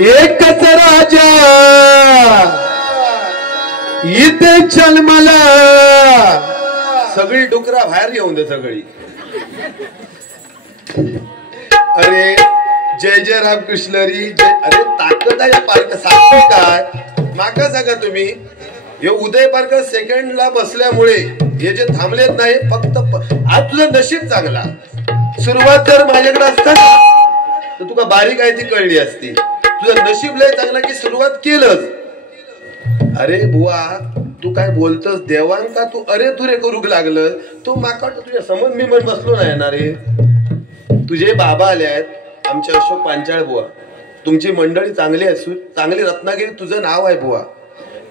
एकच राजा इथे जन्मला, सगळी डुकरा बाहेर येऊन दे सगळी. अरे जय जय राम कृष्णरी जय. अरे ताकद आहे पार्क सांगतो काय माका सांगा तुम्ही. हे उदय पार्क सेकंडला बसल्यामुळे हे जे थांबलेत नाही फक्त आज तुझं नशीब चांगला. सुरुवात जर माझ्याकडे असता तर तुका बारीक आहे ती कळली असती. तुझं नशीब लय चांगला की सुरुवात केलंच. अरे बुवा तू काय बोलतोस देवांका तू अरे तुरे करूक लागलं. तो माका तुझ्या समज मी मन बसलो नाही ना रे. तुझे बाबा आले आहेत आमचे अशोक पांचाळ बुवा. तुमची मंडळी चांगली असू चांगली रत्नागिरी तुझं नाव आहे बुवा.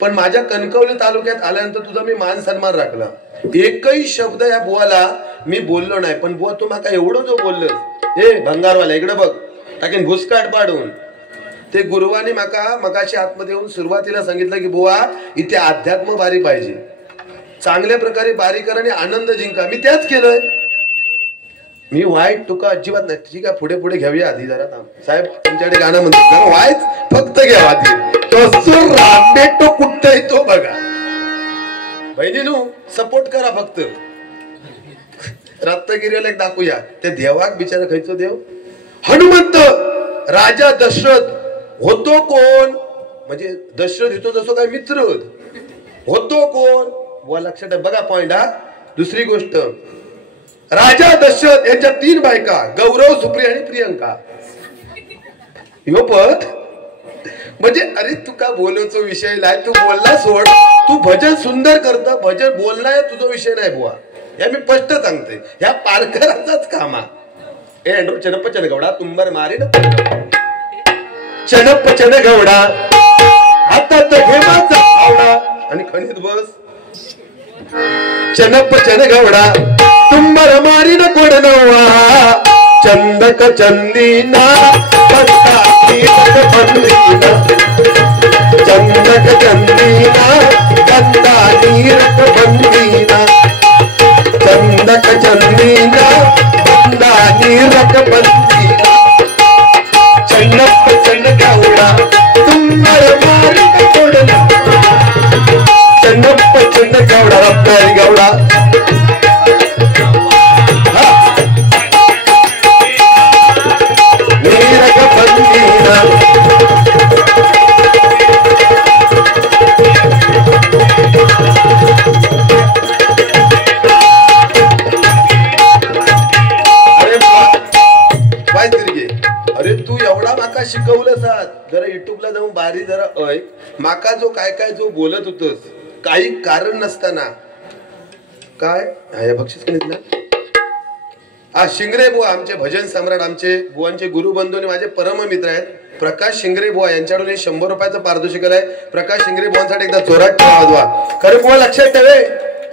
पण माझ्या कणकवली तालुक्यात आल्यानंतर तुझा मी मान सन्मान राखला. एकही शब्द या बुवाला मी बोललो नाही. पण बुवा तू माका एवढं जो बोललं हे भंगारवाला इकडे बघ टाकेन भुसकाट पाडून. ते गुरुवाने माका मगाशी आतमध्ये येऊन सुरुवातीला सांगितलं की बुवा इथे अध्यात्म बारी पाहिजे. चांगल्या प्रकारे बारी कर आणि आनंद जिंका. मी त्याच केलंय. मी वाईट तुका अजिबात नाही. ठीक आहे पुढे पुढे घेऊया आधी जरा साहेब तुमच्याकडे गाणं म्हणतात वाईट फक्त घ्या आधी. तो कुठं येतो बघा बहिणीनू सपोर्ट करा फक्त. रत्नागिरीला एक दाखवूया ते देवाक बिचारा खायचो देव. हनुमंत राजा दशरथ होतो कोण म्हणजे दशरथ येतो जसो काय मित्र होतो कोण बुवा लक्षात बघा पॉइंट हा. दुसरी गोष्ट राजा दशरथ यांच्या 3 बायका गौरव सुप्रिया आणि प्रियंका. यो पद म्हणजे अरे तू का बोलायचो विषय नाही. तू बोलला सोड. तू भजन सुंदर करत भजन बोलणार तुझा विषय नाही बुवा. या मी स्पष्ट सांगते ह्या पारकराचाच कामा. ए अँड्रो चनप्प चनगवडा तुंबर मारी न चनप्प चनगवडा हातात घेमाचा आवडा आणि खणीत बस. चनप्प चनगवडा तुंबर मारी न कोडनवा चंदक चंदीना चंदक चंदीना गंदा नीरक बंदीना चंदक चंदीना गंदा नीरक बंदीना चन्नप्प चन्नगौडा तुंबर मारी कोडना चन्नप्प चन्नगौडा रत्नागिरी गौडा. शिकवलं सात जरा युट्यूबला जाऊन बारी जरा माका जो काय काय जो बोलत होतस काही कारण नसताना काय बक्षीस हा शिंगरे बुवा आमचे भजन सम्राट आमचे बुवांचे गुरुबंधू आणि माझे परम मित्र आहेत प्रकाश शिंगरे बुवा यांच्याकडून 100 रुपयाचं पारितोषिक आहे. प्रकाश शिंगरे बुवांसाठी एकदा जोरात वाजवा. खरं बुवा लक्षात ठेवे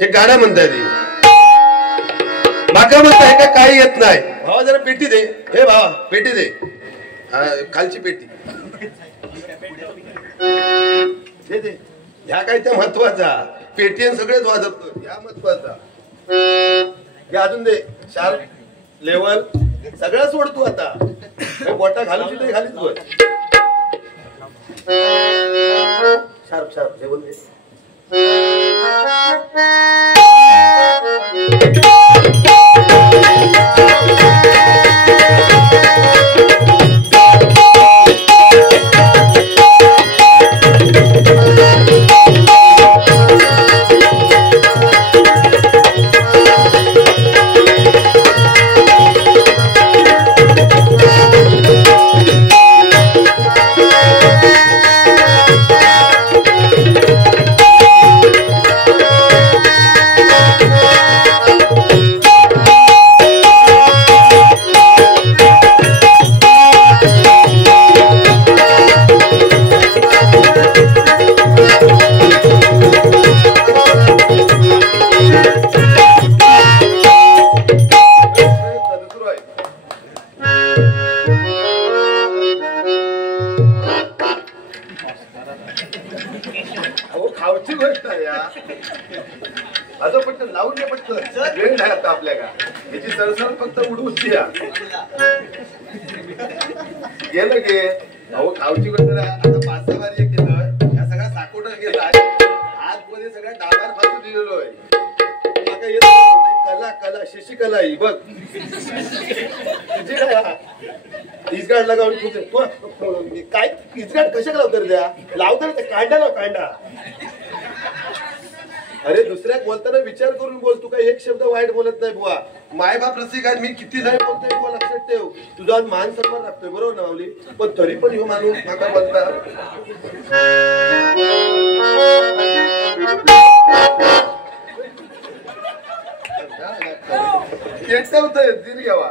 हे गाणं म्हणताय माका म्हणताय का काही येत नाही. भावा जरा पेटी दे. हे भावा पेटी दे खालची पेटी दे. ह्या काय त्या महत्वाचा पेटीएन सगळेच वाजत ह्या महत्वाचा. हे अजून दे शार्प लेवल सगळं सोडतो आता बोटा घालून तिथे खालीच वर शार्प शार्प लेवल दे. आपल्या का याची सरसर फक्त उडवून द्या गेलं गे अहो खाऊची गोष्ट आता 5-6 वारी केलं या सगळा साकोटा गेला आतमध्ये सगळ्या डाबार फासू दिलेलो आहे कला कला शशिकला ही बघ इसगाड लगावून काय इसगाड कशा लावतात द्या लावतात ते कांडा लाव कांडा अरे दुसऱ्याक बोलताना विचार करून बोल तू काही एक शब्द वाईट बोलत नाही बुवा मायबाप रसिक आहे मी किती जण बोलतोय बुवा लक्षात ठेव तुझा आज मान सन्मान राखतोय बरोबर ना माऊली पण तरी पण ह्यो माणूस माका बोलता येत होतं दिन घ्यावा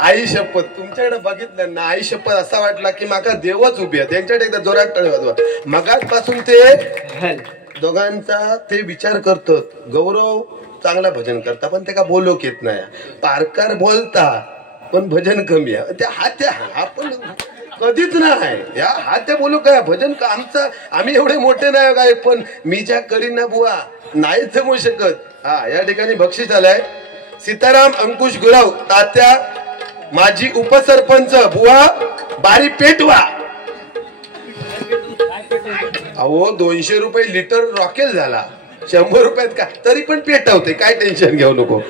आई शपथ तुमच्याकडे बघितलं ना आई शपथ असा वाटला की माका देवच उभी आहे त्यांच्याकडे एकदा जोरात टाळी वाजवा मगापासून ते दोघांचा ते विचार करतात गौरव चांगला भजन करता पण ते का बोलोक येत नाही पारकार बोलता पण भजन कमी आहे त्या हा पण कधीच नाही या हात्या बोलू काय भजन का आमचं आम्ही एवढे मोठे नाही काय पण मी ज्या करीन ना बुवा नाही जमू शकत हा या ठिकाणी बक्षीस आलाय सीताराम अंकुश गुराव तात्या माजी उपसरपंच बुवा बारी पेटवा अहो 200 रुपये लिटर रॉकेल झाला 100 रुपयात काय तरी पण पेटवते काय टेन्शन घेऊ नको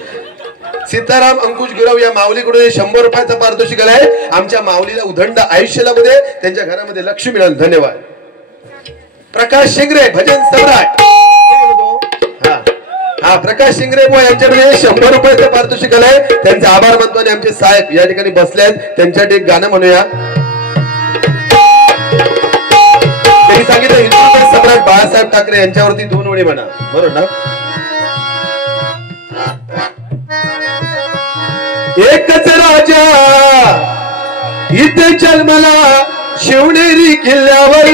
सीताराम अंकुश गुराव या माऊलीकडून 100 रुपयाचं पारितोषिक आहे आमच्या माऊलीला उदंड आयुष्य लाभू दे त्यांच्या घरामध्ये लक्ष्मी मिळेल धन्यवाद प्रकाश शिंगरे भजन सम्राट हा प्रकाश शिंगरे यांच्याकडे 100 रुपयाचं पारितोषिक आलंय त्यांचे आभार मानतो आणि आमचे साहेब या ठिकाणी बसले आहेत त्यांच्यासाठी एक गाणं म्हणूया त्यांनी सांगितलं हिंदू सम्राट बाळासाहेब ठाकरे यांच्यावरती 2 ओळी म्हणा बरोबर ना एकच राजा इथे जन्मला शिवनेरी किल्ल्यावर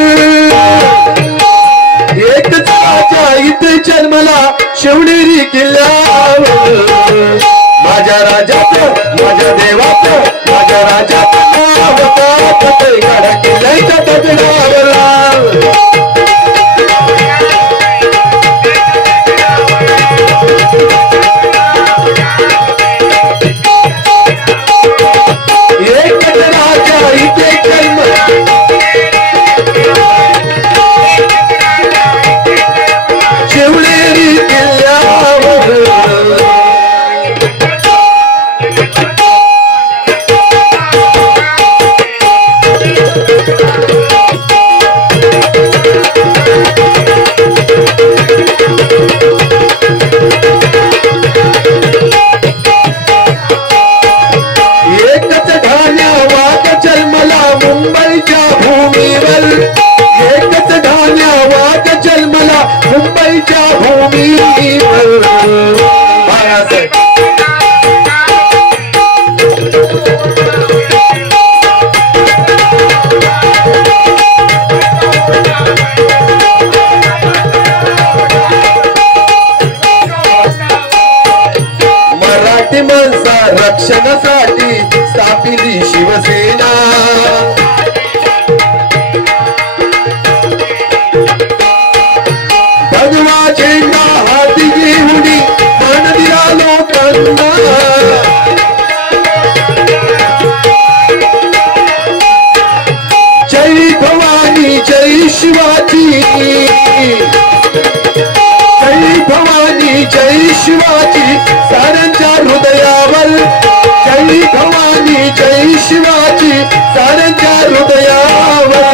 एकच राजा इथे जन्मला शिवनेरी किल्ल्यावर माझ्या राजाचं माझ्या देवाचं माझ्या राजाचं नाव गाडा किल्ल्याच्या दगडावर एकच राजा इथे शिवनेरी किल्ल्यावर एकच ढाण्या वाघ जन्मला मुंबईच्या भूमीवर एकच ढाण्या वाघ जन्मला मुंबईच्या भूमीवर बाळासाहेब मराठी माणसा रक्षणासाठी स्थापिली शिवसेना भगवा झेंडा हाती घेऊन मान दिला लोकांना जय भवानी जय शिवाजी जय भवानी जय शिवाजी साऱ्यांच्या हृदयावर जय भवानी जय शिवाजी साऱ्यांच्या हृदयावर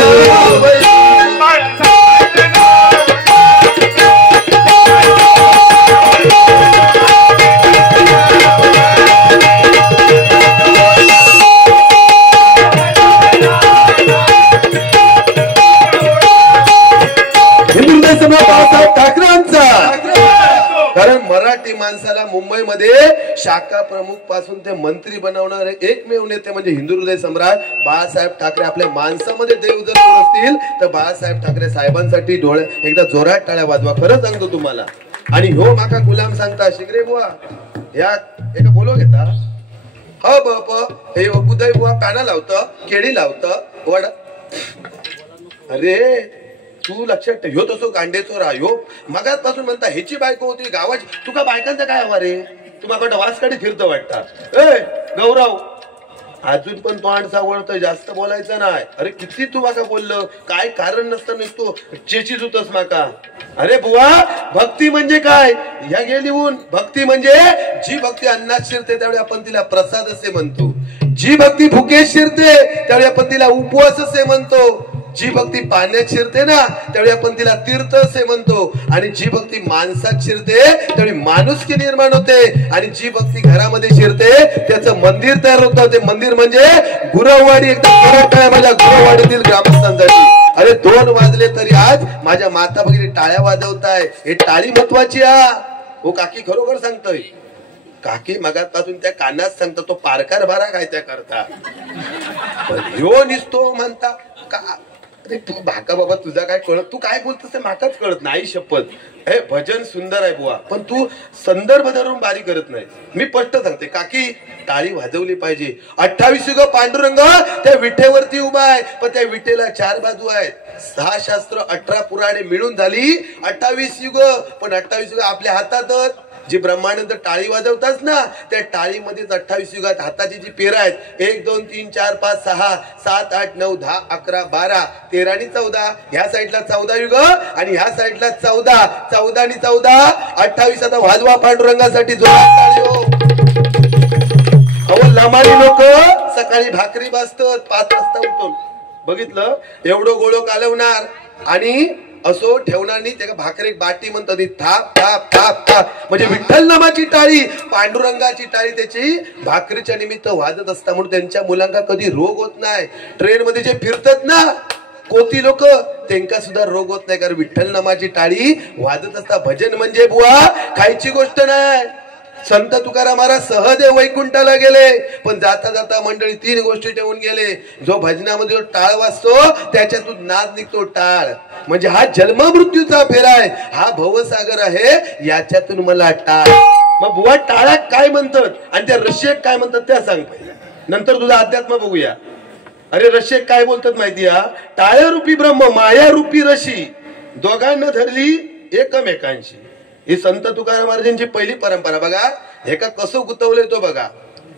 शाखा प्रमुख पासून ते मंत्री बनवणारे एकमेव नेते म्हणजे हिंदू हृदय सम्राट बाळासाहेब ठाकरे. आपल्या माणसामध्ये देव जर कोण असतील तर बाळासाहेब ठाकरे साहेबांसाठी डोळे एकदा जोरात टाळ्या वाजवा. खरं सांगतो तुम्हाला. आणि हो माका गुलाम सांगता शिगरे बुवा या एका बोलव घेता ह बप हे उदय बुवा काना लावतं केळी लावतं वड. अरे तू लक्षात ठेव ह्यो तसो गांडेचो रा ह्यो मगाचपासून म्हणता ह्याची बायको होती गावाची. तुका बायकांचा काय हवा रे. तू माका वासकाडी फिरतो वाटतात. ए गौरव अजून पण तोंड सावळतं जास्त बोलायचं नाही. अरे किती तू माका बोललं काय कारण नसतं तू चेचीच होतस माका. अरे बुवा भक्ती म्हणजे काय ह्या गे लिहून. भक्ती म्हणजे जी भक्ती अन्नात शिरते त्यावेळी आपण तिला प्रसाद असे म्हणतो. जी भक्ती भुकेत शिरते त्यावेळी आपण तिला उपवास असे म्हणतो. जी भक्ती पाण्यात शिरते ना त्यावेळी आपण तिला तीर्थ असे म्हणतो. आणि जी भक्ती माणसात शिरते त्यावेळी माणुसकी निर्माण होते. आणि जी भक्ती घरामध्ये शिरते त्याचं मंदिर तयार होतं. ते मंदिर म्हणजे गुरववाडी. एकदा माझ्या गुरववाडीतील ग्रामस्थांसाठी. अरे 2 वाजले तरी आज माझ्या माता भगिनी टाळ्या वाजवताय. हे टाळी महत्वाची हा. हो काकी खरोखर सांगतोय. काकी मगापासून त्या कानात सांगतो तो पारकार भरा काय त्या करता. ह्यो निसतो म्हणता का तू भाका बाबा तुझा काय कळत. तू काय बोलतोस ते माकाच कळत नाही. शपथ हे भजन सुंदर आहे बुवा पण तू संदर्भ धरून बारी करत नाही. मी स्पष्ट सांगते काकी टाळी वाजवली पाहिजे. 28 युग पांडुरंग त्या विठेवरती उभा आहे. पण त्या विठेला 4 बाजू आहेत. 6 शास्त्र 18 पुराणे मिळून झाली 28 युग. पण 28 युग आपल्या हातातच. जी ब्रह्मानंद टाळी वाजवतात ना त्या टाळीमध्येच 28 युगात हाताची जी पेरा आहेत 1 2 3 4 5 6 7 8 9 10 11 12 13 आणि 14. ह्या साईडला 14 युग आणि ह्या साईडला 14 14 आणि 14 28. आता वाजवा पांडुरंगासाठी जोरात टाळी हो. अहो लमाडी लोक सकाळी भाकरी भाजतात 5 वाजता उठून. बघितलं एवढं गोळो कालवणार आणि असो ठेवणार नाही. त्या भाकरी बाटी म्हणतात थाप थाप थाप थाप म्हणजे विठ्ठल नामाची टाळी पांडुरंगाची टाळी त्याची भाकरीच्या निमित्त वाजत असता म्हणून त्यांच्या मुलांना कधी रोग होत नाही. ट्रेन मध्ये जे फिरतात ना कोती लोक त्यांना सुद्धा रोग होत नाही कारण विठ्ठल नामाची टाळी वाजत असता. भजन म्हणजे बुवा खायची गोष्ट नाही. संत तुकाराम महाराज सहदेव वैकुंठाला गेले पण जाता जाता मंडळी 3 गोष्टी ठेवून गेले. जो भजनामध्ये जो टाळ वाजतो त्याच्यातून नाद निघतो. टाळ म्हणजे हा जन्म मृत्यूचा फेरा आहे. हा भवसागर आहे याच्यातून मला टाळ. मग बुवा टाळ्या काय म्हणतात आणि त्या रशियक काय म्हणतात त्या सांग पहिला नंतर तुझा अध्यात्म बघूया. अरे रशियक काय बोलतात माहिती आहे. टाळ्यारूपी ब्रह्म मायारूपी रशी दोघांना धरली एकमेकांशी. ही संत तुकाराम महाराजांची पहिली परंपरा. बघा हे का कसं गुतवलंय तो बघा.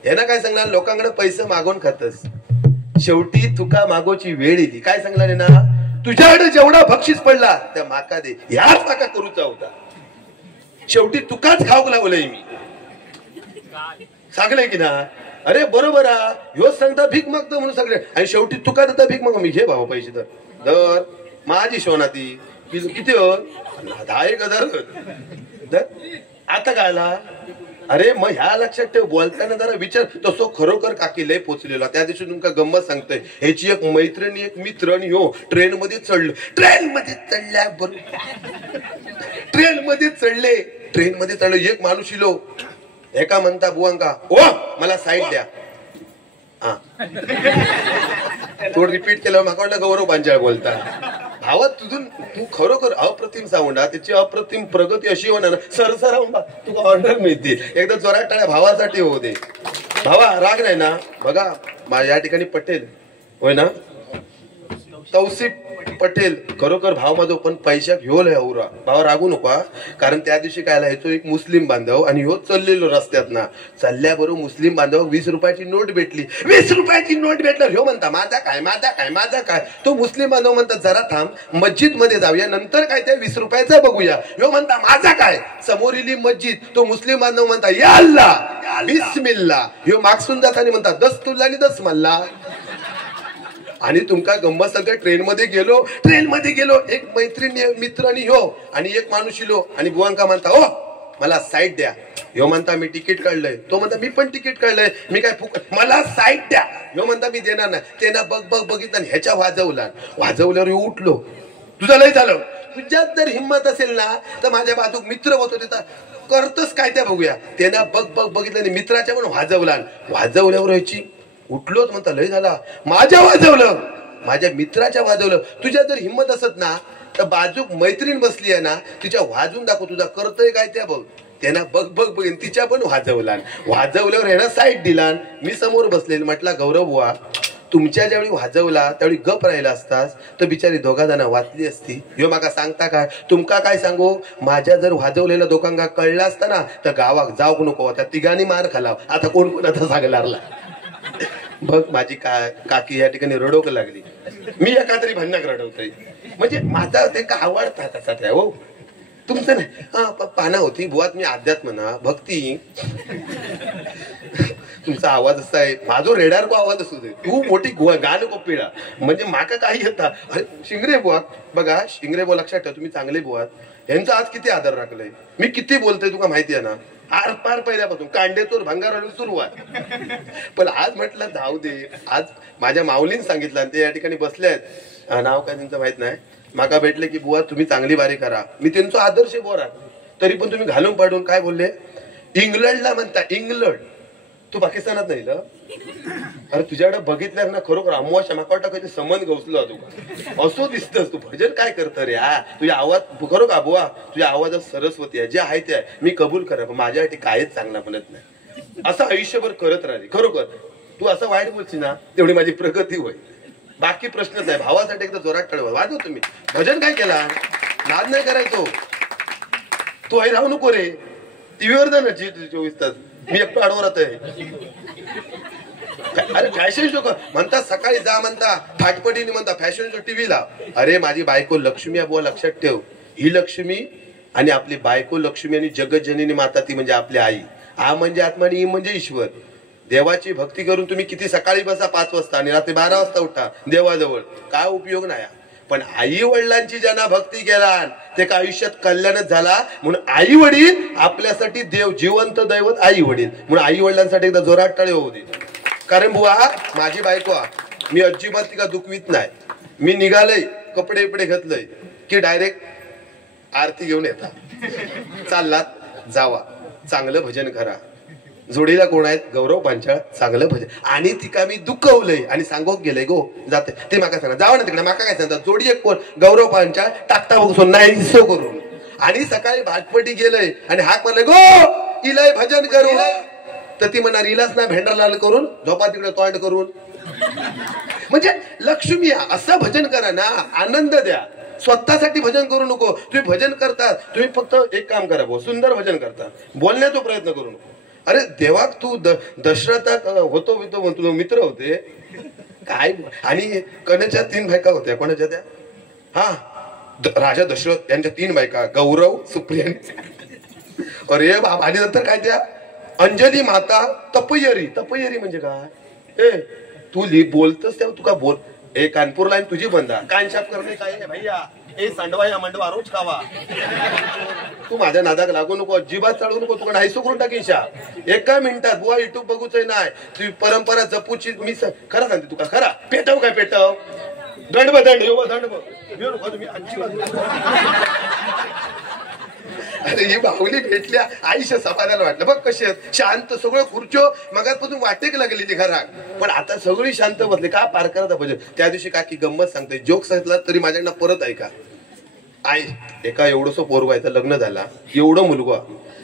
हे ना काय सांगणार लोकांकडे पैसे मागून खातस शेवटी तुका मागोची वेळ येते. काय सांगणार आहे ना तुझ्याकडे जेवढा बक्षीस पडला त्या माका दे. ह्याच माका करूचा होता. शेवटी तुकाच खाऊक लावलंय मी सांगलंय की ना. अरे बरोबर ह्यो सांगता भीक मागतो म्हणून सगळे आणि शेवटी तुका देता भीक माग. मी घे भाऊ पैसे तर माझी शोना ती किती हो 10,000 आता काय आला. अरे मग ह्या लक्षात ठेव बोलताना जरा विचार. तसो खरोखर काकी लय पोचलेला. त्या दिवशी तुमका गंमत सांगतोय. ह्याची एक मैत्रिणी एक मित्र आणि हो ट्रेन मध्ये चढलो. ट्रेन मध्ये चढल्या बरोबर ट्रेन मध्ये चढले. ट्रेन मध्ये चढलो एक माणूस इलो एका म्हणता बुवांका ओ मला साईड द्या. हा थोडं रिपीट केलं माका वाटलं गौरव पांचाळ बोलता. भावा तुझून तू खरोखर अप्रतिम साऊंडा. त्याची अप्रतिम प्रगती अशी होणार सरसर तुला ऑर्डर मिळतील. एकदा जोरात टाळ्या भावासाठी होऊ दे. भावा राग नाही ना. बघा या ठिकाणी पटेल होय ना तौसिफ पटेल खरोखर भाव माझो पण पैशा घेऊन औरा भावा रागू नका. कारण त्या दिवशी काय ह्याचो एक मुस्लिम बांधव आणि ह्यो चाललेलो रस्त्यात ना चालल्याबरोबर मुस्लिम बांधव 20 रुपयाची नोट भेटली. 20 रुपयाची नोट भेटल्यावर ह्यो म्हणता माझा काय माझा काय माझा काय. तो मुस्लिम बांधव म्हणता जरा थांब मस्जिद मध्ये जाऊया नंतर काय त्या 20 रुपयाचा बघूया. ह्यो म्हणता माझा काय. समोर इली मस्जिद. तो मुस्लिम बांधव म्हणता या अल्लाह बिस्मिल्ला. ह्यो मागसून जाताना म्हणता 10 तुल्ला आणि 10 मल्ला. आणि तुमका गंमत सांगते ट्रेन मध्ये गेलो एक मैत्रिणी मित्र आणि ह्यो आणि एक माणूस इलो आणि बुवांका म्हणता हो मला साईड द्या. ह्यो म्हणता मी तिकीट काढलंय. तो म्हणता मी पण तिकीट काढलंय. मी काय मला साईड द्या. ह्यो म्हणता मी देणार नाही. त्यांना बघ बघितलं ह्याच्या वाजवल्यावर उठलो. तुझं लय झालं तुझ्यात जर हिंमत असेल ना तर माझ्या बाजूक मित्र होतो तिथं करतच काय त्या बघूया. त्यांना बघितलं मित्राच्या पण वाजवल्यावर व्हायची उठलोच म्हणता लय झाला माझ्या वाजवलं माझ्या मित्राच्या वाजवलं. तुझ्या जर हिंमत असत ना तर बाजूक मैत्रीण बसली आहे ना तिच्या वाजून दाखव तुझा करतोय काय त्या बघ. त्यांना बघ तिच्या पण वाजवल्यावर ह्यानं साईड दिला. मी समोर बसलेली म्हटलं गौरव बुवा तुमच्या ज्यावेळी वाजवला त्यावेळी गप राहिला असतास तर बिचारी दोघा जण वाचली असती. ह्यो माका सांगता काय तुमका काय सांगू माझ्या जर वाजवलेला दोघांका कळला असता ना तर गावाक जाऊक नको होता तिघांनी मार खालाव. आता कोण आता सांगणारला बघ माझी काकी या ठिकाणी रडोक लागली. मी एका तरी भन्नाक रडवतोय म्हणजे माझा ते का आवडतात असा त्या हो तुमचं नाही. हा पाना होती बुवात मी अध्यात्म ना भक्ती तुमचा आवाज असा आहे माझो रेडार को आवाज असू दे तू मोठी गाण को पिळा म्हणजे माका काही येता. शिंगरे बुवा बघा शिंगरे बुवा लक्षात ठेवा तुम्ही चांगले बुवात यांचा आज किती आदर राखलाय. मी किती बोलतोय तुका माहिती आहे ना आर पार पहिल्यापासून कांडेतोर भंगार सुरुवात. पण आज म्हटलं जाऊ दे आज माझ्या माऊलीने सांगितलं ते या ठिकाणी बसले आहेत नाव काय त्यांचं माहित नाही. माका भेटले की बुवा तुम्ही चांगली बारी करा. मी त्यांचा आदर्श बोरा तरी पण तुम्ही घालून पाडून काय बोलले इंग्लंडला म्हणता इंग्लंड तू पाकिस्तानात नाही ना. अरे तुझ्याकडे बघितल्यावर ना खरोखर अमोशा माका वाटतं कधी समन गवसलो तू असो दिसतस तू भजन काय करत रे. तुझ्या आवाज खरोखर बुवा तुझ्या आवाजात सरस्वती आहे जे आहे ते आहे मी कबूल करा पण माझ्यासाठी काहीच चांगला म्हणत नाही. असं आयुष्यभर करत राहिले खरोखर तू असं वाईट बोलशील ना तेवढी माझी प्रगती होईल. बाकी प्रश्नच आहे. भावासाठी एकदा जोरात टळवा वाजव तुम्ही भजन काय केला नाद नाही करायचो. तू आई राहू नको रे टीव्हीवर जा ना 24 तास मी एकटो आडवरत आहे. अरे फॅशन शो म्हणता सकाळी जा म्हणता फाटपटीने म्हणता फॅशन शो टीव्हीला. अरे माझी बायको लक्ष्मी आहे बुवा लक्षात ठेव ही लक्ष्मी आणि आपली बायको लक्ष्मी आणि जगतजननी माता ती म्हणजे आपली आई. आ म्हणजे आत्मा आणि ई म्हणजे ईश्वर. देवाची भक्ती करून तुम्ही किती सकाळी बसा 5 वाजता आणि रात्री 12 वाजता उठा देवाजवळ काय उपयोग नाही. पण आई वडिलांची ज्यांना भक्ती केला ते का आयुष्यात कल्याणच झाला. म्हणून आई वडील आपल्यासाठी देव जिवंत दैवत आई वडील म्हणून आई वडिलांसाठी एकदा जोरात टाळे होऊ दे. कारण बुवा माझी बायको मी अजिबात तिका दुखवीत नाही. मी निघालय कपडे बिपडे घेतलंय की डायरेक्ट आरती घेऊन येतात चाललात जावा चांगलं भजन करा. जोडीला कोण आहेत गौरव पांचाळ चांगलं भजन आणि तिका मी दुखवलंय आणि सांगोक गेलंय गो जाते ते माका सांगा जावा ना तिकडे माका काय सांगतात जोडी एक कोण गौरव पांचाळ टाकता बघून नाही सो करून आणि सकाळी भाटपटी गेलंय आणि हाक मारले गो इलय भजन करू तर ती म्हणणार इलाच ना भेंडरलाल करून झोपा तिकडे तोंड करून. म्हणजे लक्ष्मी असं भजन करा ना आनंद द्या. स्वतःसाठी भजन करू नको. तुम्ही भजन करता तुम्ही फक्त एक काम करा भाऊ सुंदर भजन करता बोलण्याचा प्रयत्न करू नको. अरे देवाक तू दशरथात होतो म्हणतो मित्र होते काय आणि कन्याच्या 3 बायका होत्या कोणाच्या त्या हा राजा दशरथ यांच्या 3 बायका गौरव सुप्रिया. अरे बाबा आणि नंतर काय त्या अंजली माता तपयरी म्हणजे काय तू बोलतस तेव्हा तुका बोल ए कानपूर लाईन तुझी बंदा कानशाप करणे काय भैया ए सांडवा या मांडवा रोज खावा. तू माझ्या नादाक लागू नको अजिबात चालू नको तुला नाही करून टाकीशा एका मिनिटात बुवा युट्यूब बघूच नाही. तुझी परंपरा जपूची मी खरं सांगते तुका खरा पेटव काय पेटव दंड तुम्ही अरे ही बाहुली भेटल्या आयुष्य समाधान वाटलं बघ कशी आहेत शांत सगळं खुर्चो मगातपासून वाटेक लागलेली घरात पण आता सगळी शांत बसले का पार करता भजन. त्या दिवशी काकी गंमत सांगते जोक सांगितला तरी माझ्याकडनं परत ऐका. आई एका एवढंसं पोरगो व्हायचं लग्न झाला एवढं मुलगो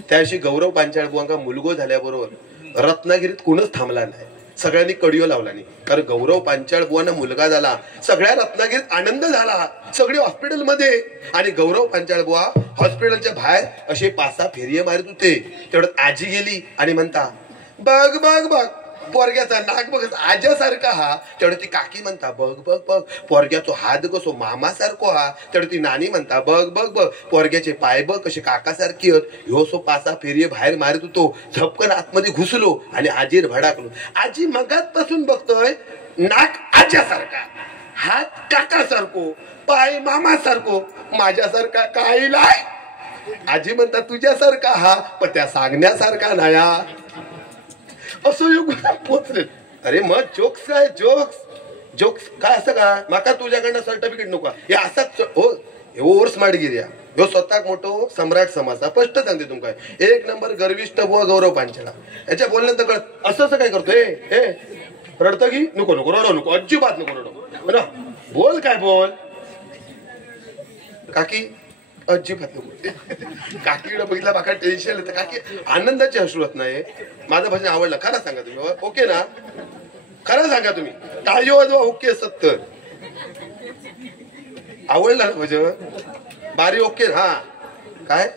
त्या दिवशी गौरव पांचाळ बुवांका मुलगो झाल्याबरोबर रत्नागिरीत कोणच थांबला नाही सगळ्यांनी कडिओ लावला नाही. कारण गौरव पांचाळ बुवांना मुलगा झाला सगळ्या रत्नागिरीत आनंद झाला सगळे हॉस्पिटलमध्ये आणि गौरव पांचाळ बुवा हॉस्पिटलच्या बाहेर असे 5-6 फेरिये मारत होते. तेवढ्यात आजी गेली आणि म्हणता बघ बघ बघ पोरग्याचा नाक बघ आज्यासारखा हा. तेवढं ती काकी म्हणता बघ बघ बघ पोरग्याचो हात कसो मामासारखो हा. तेवढं ती नानी म्हणता बघ बघ बघ पोरग्याचे पाय बघ कसे काकासारखे ह्यो सो 5-6 फेरिये बाहेर मारत होतो. झपकन आतमध्ये घुसलो आणि आजीर भडाकलो. आजी मगातपासून बघतोय नाक आज्यासारखा हात काकासारखो पाय मामासारखो माझ्यासारखा काही नाही. आजी म्हणता तुझ्यासारखा हा पण त्या सांगण्यासारखा नाही असं युग पोचले. अरे मग जोक्स काय जोक्स काय असं का माका तुझ्याकडनं सर्टिफिकेट नको हे असंच हो ओव्हर स्मार्ट गिर्या ह्यो स्वतःक मोठो सम्राट समजता. स्पष्ट सांगते तुमका, एक नंबर गर्विष्ठ बुवा गौरव पांचला. याच्या बोलण्यात कळत असं असं काय करतो हे रडतं की नको नको रडो नको अजिबात नको रडो ना बोल काय बोल काकी अजिबात नको. काकीकडे बघितला बाका टेन्शन येतं. काकी आनंदाची अश्रुत नाही. माझं भजन आवडलं खरं सांगा तुम्ही ओके ना खरं सांगा तुम्ही टाळी वाजवा ओके 70 आवडलं ना भजन बारी ओके हा काय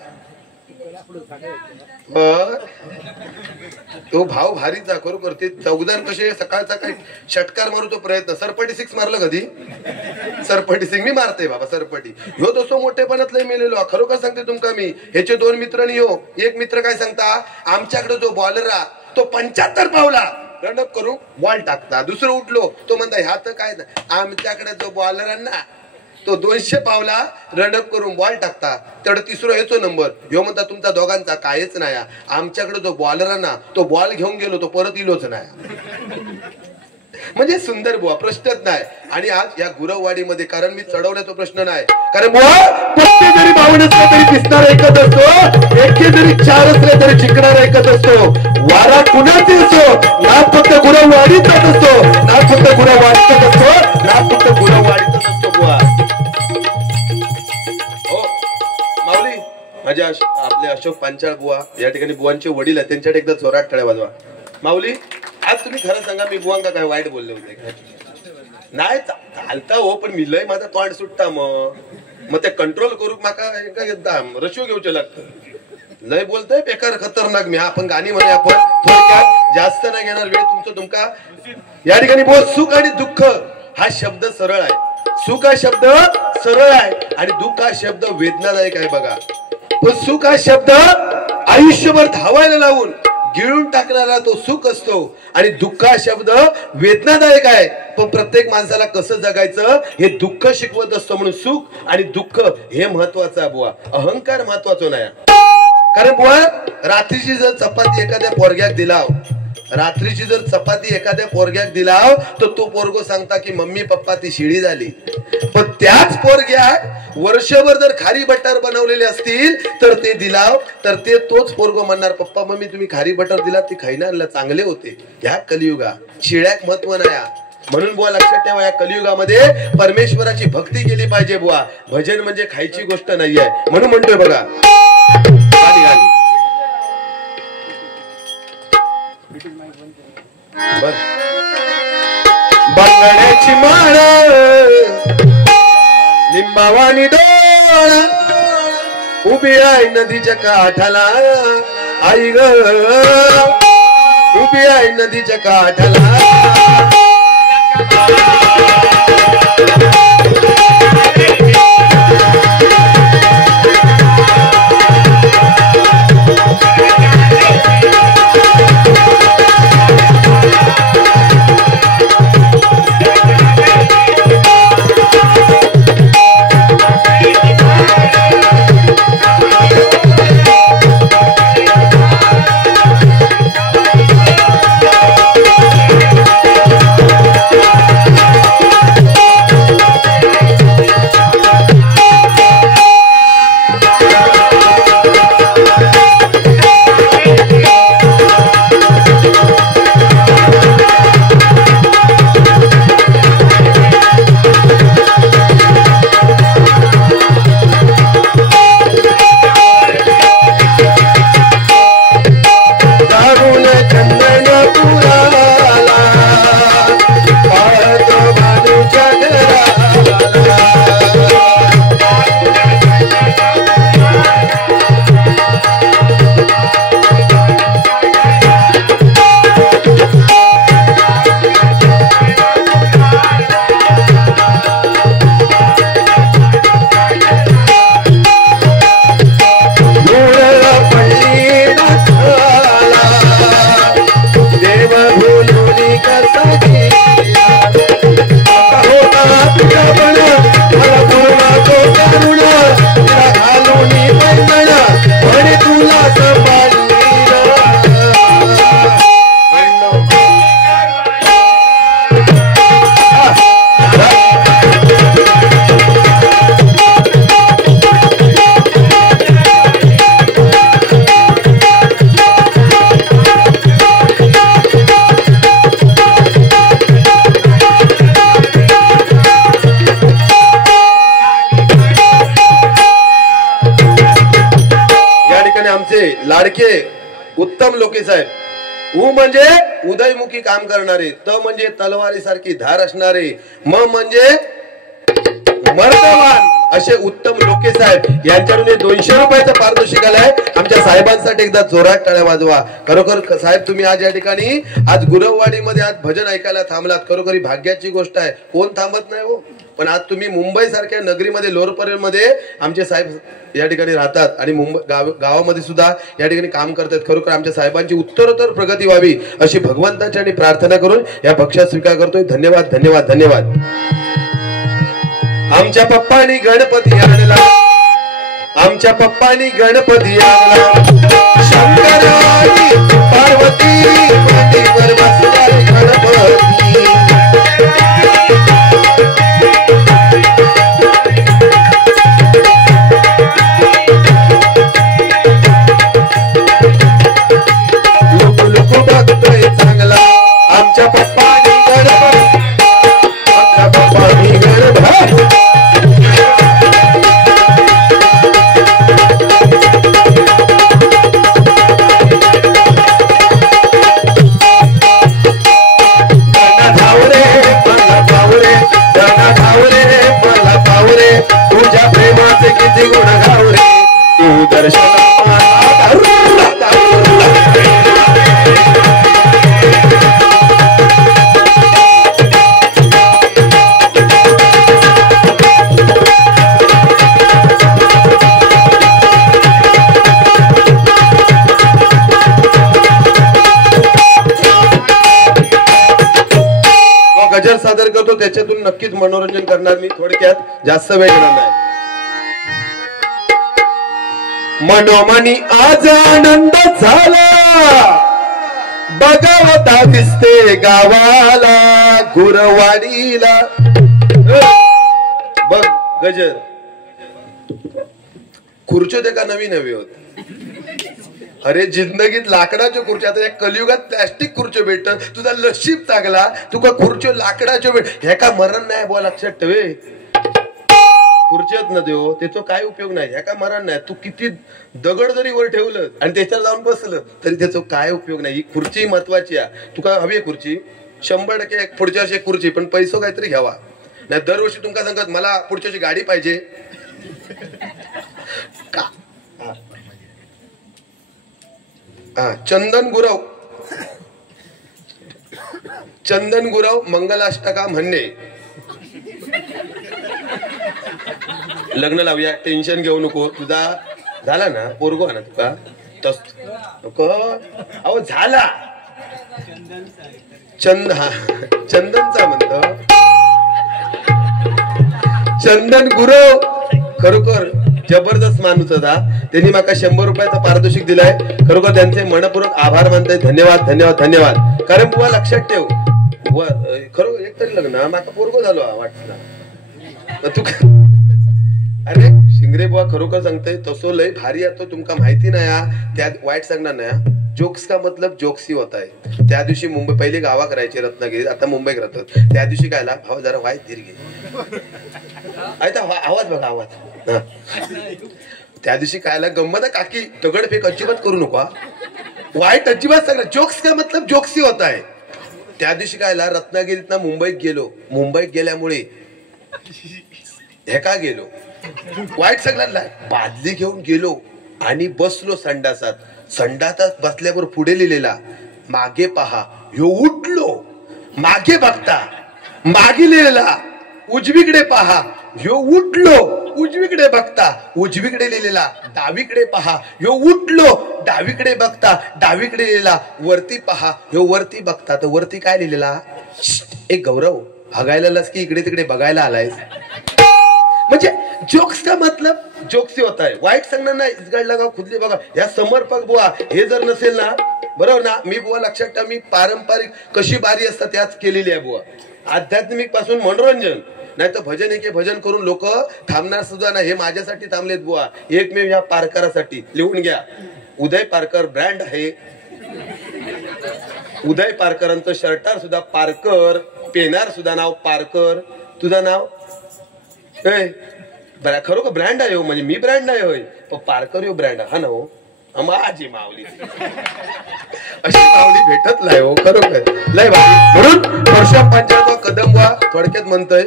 बर तो भाव भारीचा खरोखर ते चौदार कसे सकाळचा काही षटकार मारू तो प्रयत्न सरपटी 6 मारलं कधी सरपटी 6 मी मारते बाबा सरपटी ह्यो तसो मोठेपणातलं मेलेलो खरोखर सांगते तुमका मी. ह्याचे 2 मित्र नाही हो. एक मित्र काय सांगता आमच्याकडे जो बॉलर तो 75 पावला रनअप करू बॉल टाकता. दुसरं उठलो तो म्हणता ह्या तर काय आमच्याकडे जो बॉलर ना तो 200 पावला रनअप करून बॉल टाकता. तेवढं तिसरं येतो नंबर ह्यो म्हणता तुमचा दोघांचा कायच नाही. आमच्याकडे जो बॉलर ना तो बॉल घेऊन गेलो तो परत इलोच नाही. म्हणजे सुंदर बुवा प्रश्नच नाही. आणि आज या गुरववाडीमध्ये कारण मी चढवण्याचा प्रश्न नाही कारण प्रत्येक जरी बावन्न असला तरी दिसणार एकच असतो. एके जरी 4 असले तरी जिंकणार एकच असतो. वारा कुणाची असो ना फक्त गुरववाडीचाच असतो ना फक्त गुरववाडीचाच असतो ना फक्त गुरववाडीचाच असतो बुवा. हो माऊली माझ्या आपले अशोक पांचाळ बुवा या ठिकाणी बुवांचे वडील आहेत त्यांच्याकडे एकदा जोरात टाळ्या वाजवा. माऊली आज तुम्ही खरं सांगा मी बुवांका काय वाईट बोलले होते नाही चालता हो पण मी लय माझा तोंड सुटता मग ते कंट्रोल करू माका रशिओ घेऊचे लागतं लय बोलतोय बेकार खतरनाक मी. आपण गाणी मध्ये आपण थोडक्यात जास्त नाही घेणार वेळ तुमका या ठिकाणी बोल. सुख आणि दुःख हा शब्द सरळ आहे. सुख हा शब्द सरळ आहे आणि दुःख हा शब्द वेदनादायक आहे बघा. पण सुख हा शब्द आयुष्यभर धावायला लावून गिळून टाकणारा तो सुख असतो आणि दुःख हा शब्द वेदनादायक आहे. पण प्रत्येक माणसाला कसं जगायचं हे दुःख शिकवत असतो. म्हणून सुख आणि दुःख हे महत्वाचं आहे बुवा. अहंकार महत्वाचा नाही. कारण बुवा रात्रीची जर चपाती एखाद्या पोरग्याक दिलाव रात्रीची जर चपाती एखाद्या पोरग्याक दिलाव तर तो पोरगो सांगता की मम्मी पप्पा ती शिळी झाली. पण त्याच पोरग्याक वर्षभर जर खारी बटर बनवलेले असतील तर ते दिलाव तर ते तोच पोरगो म्हणणार पप्पा मम्मी तुम्ही खारी बटर दिला ती खाईना चांगले होते. ह्या कलियुगा शिळ्याक महत्व नाही. म्हणून बुवा लक्षात ठेवा या कलियुगामध्ये परमेश्वराची भक्ती केली पाहिजे बुवा. भजन म्हणजे खायची गोष्ट नाहीये. म्हणून म्हणतोय बघा बांगड्याची माळ लिंबावानी डोळ उभी आहे नदीच्या काठाला आई ग उभी आहे नदीच्या काठाला. सारखे उत्तम लोके साहेब, उ म्हणजे उदयमुखी काम करणारे, त म्हणजे तलवारी सारखी धार असणारे, म म्हणजे मर्दवान असे उत्तम लोके साहेब यांच्याकडून 200 रुपयाचं पारितोषिक आलंय. आमच्या साहेबांसाठी एकदा जोरात टाळ्या वाजवा. खरोखर साहेब तुम्ही आज या ठिकाणी आज गुरववाडीमध्ये आज भजन ऐकायला थांबलात, खरोखरी भाग्याची गोष्ट आहे. कोण थांबत नाही हो, पण आज तुम्ही मुंबई सारख्या नगरीमध्ये लोअरपरेलमध्ये आमचे साहेब या ठिकाणी राहतात आणि मुंबई गावामध्ये सुद्धा या ठिकाणी काम करतात. खरोखर आमच्या साहेबांची उत्तरोत्तर प्रगती व्हावी अशी भगवंताच्या आणि प्रार्थना करून या पक्षात स्वीकार करतोय. धन्यवाद धन्यवाद धन्यवाद. आमच्या पप्पानी गणपती आणला, आमच्या पप्पानी गणपती आणला, शंकर आणि पार्वती मांडीवर बसलाय गणपती. लुक लुक बघतोय चांगला आमच्या पप्पानी गणपती, आमच्या पप्पानी गणपती. तुझ्या प्रेमाचे किती गुण गावरे, तू दर्शन गजर सादर करतो, त्याच्यातून नक्कीच मनोरंजन करणार मी. थोडक्यात जास्त वेळ घेणार नाही. मनोमनी आज आनंद झाला, बघावता दिसते गावाला गुरवाडीला. बघ गजर खुर्चो ते का नवीन हवे होत. अरे जिंदगीत लाकडाच्या खुर्च्या, आता या कलियुगात प्लॅस्टिक खुर्च्या भेटत, तुझा नशीब चांगला तुका खुर्च्या लाकडाच्या भेट. हे का मरण नाही बुवा, लक्षात ठेवे. खुर्च्यात न देऊ त्याचा काय उपयोग नाही, ह्या का मरण नाही. तू किती दगड जरी वर ठेवलं आणि त्याच्यावर जाऊन बसलं तरी त्याचा काय उपयोग नाही. ही खुर्ची महत्वाची आहे. तुका हवी आहे खुर्ची 100% पुढच्या वर्षी खुर्ची, पण पैसो काहीतरी घ्यावा. नाही दरवर्षी तुमका सांगत मला पुढच्या वर्षी गाडी पाहिजे का. चंदन गुरव मंगलाष्टका म्हणणे. लग्न लावूया, टेन्शन घेऊ नको. तुझा झाला ना पोरगो ना तुका तस नको. अहो झाला चंदनचा म्हणतो चंदन गुरव. खरोखर जबरदस्त माणूस होता. त्यांनी माका 100 रुपयाचा पारितोषिक दिलाय. खरोखर त्यांचे मनपूर्वक आभार मानताय. धन्यवाद धन्यवाद धन्यवाद. कारण बुवा लक्षात ठेव, खरोखर एक तरी लग्न माका पोरगो झालो वाटत तू. अरे शिंगरे बुवा खरोखर सांगतोय तसो लय भारी आहे तो, तुमका माहिती नाही. त्या वाईट सांगणार नाही. जोक्स का मतलब जोक्स ही होत आहे. त्या दिवशी मुंबई पहिले गावा करायचे रत्नागिरी, आता मुंबईत राहतात. त्या दिवशी कायला भाव जरा वाईट दीर्घ आवाज बघा आवाज. त्या दिवशी कायला गंमत काकी दगडफेक अजिबात करू नका, वाईट अजिबात सांगा. जोक्स का मतलब जोक्स ही होत आहे. त्या दिवशी कायला रत्नागिरीत मुंबईत गेलो. मुंबईत गेल्यामुळे हे का गेलो वाईट सगळ्यांना बादली घेऊन गेलो आणि बसलो संडासात. संडासात बसल्यावर पुढे लिहिलेला मागे पहा. ह्यो उठलो, मागे बघता मागे लिहिलेला उजवीकडे पहा. ह्यो उठलो, उजवीकडे बघता उजवीकडे लिहिलेला डावीकडे पहा. ह्यो उठलो, डावीकडे बघता डावीकडे लिहिलेला वरती पहा. ह्यो वरती बघता तर वरती काय लिहिलेला. एक गौरव बघायलाच की इकडे तिकडे बघायला आलायस. म्हणजे जोक्स का मतलब जोक्स होत आहे. वाईट सांगणार नाही. इसगाडला गाव खुदली बघा. या समर्पक बुवा हे जर नसेल ना, बरोबर ना, मी बुवा लक्षात ठेवा, मी पारंपरिक कशी बारी असतात त्याच केलेली आहे बुवा. आध्यात्मिक पासून मनोरंजन, नाही तर भजन एके भजन करून लोक थांबणार सुद्धा नाही. हे माझ्यासाठी थांबलेत बुवा, एकमेव ह्या पारकरासाठी. लिहून घ्या, उदय पारकर ब्रँड आहे. उदय पारकरांचं शर्टार सुद्धा पारकर, पेनार सुद्धा नाव पारकर. तुझं नाव खरोखर ब्रँड आहे हो. म्हणजे मी ब्रँड नाही होय, पण पारकर यो ब्रँड हा ना हो. माझी माऊली अशी माऊली भेटत नाही हो खरोखर लय भारी. म्हणून वर्षा पंचायत कदम वा थोडक्यात म्हणतोय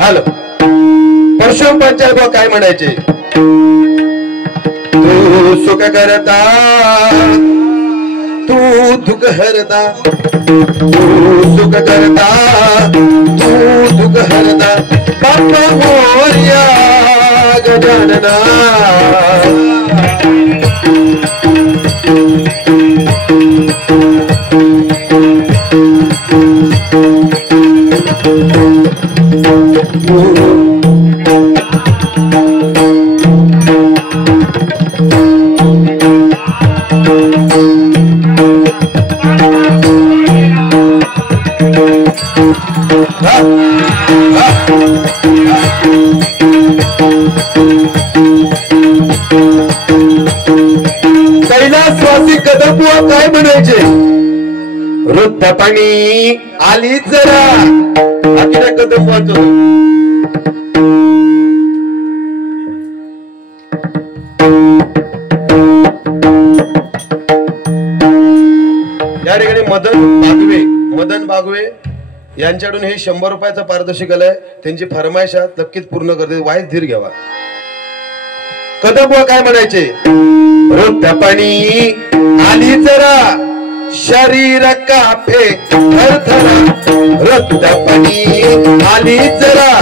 हॅलो परशुराम पंचायत काय म्हणायचे. तू सुख करता तू दुःख हरता तू सुख करता तू दुःख हरता बाप्पा मोरया गजानना. कैलासवासी कदमबुवा काय म्हणायचे. वृद्ध पाणी आली जरा आपल्या कदमबुवाचं. या ठिकाणी मदन बागवे यांच्याकडून हे 100 रुपयाचं पारितोषिक आलंय. त्यांची फरमाईश नक्कीच पूर्ण करते. वाईस धीर घ्यावा. कदमबुवा काय म्हणायचे. वृद्धपणी आली जरा शरीर कापे थरथरा. वृद्धपणी आली जरा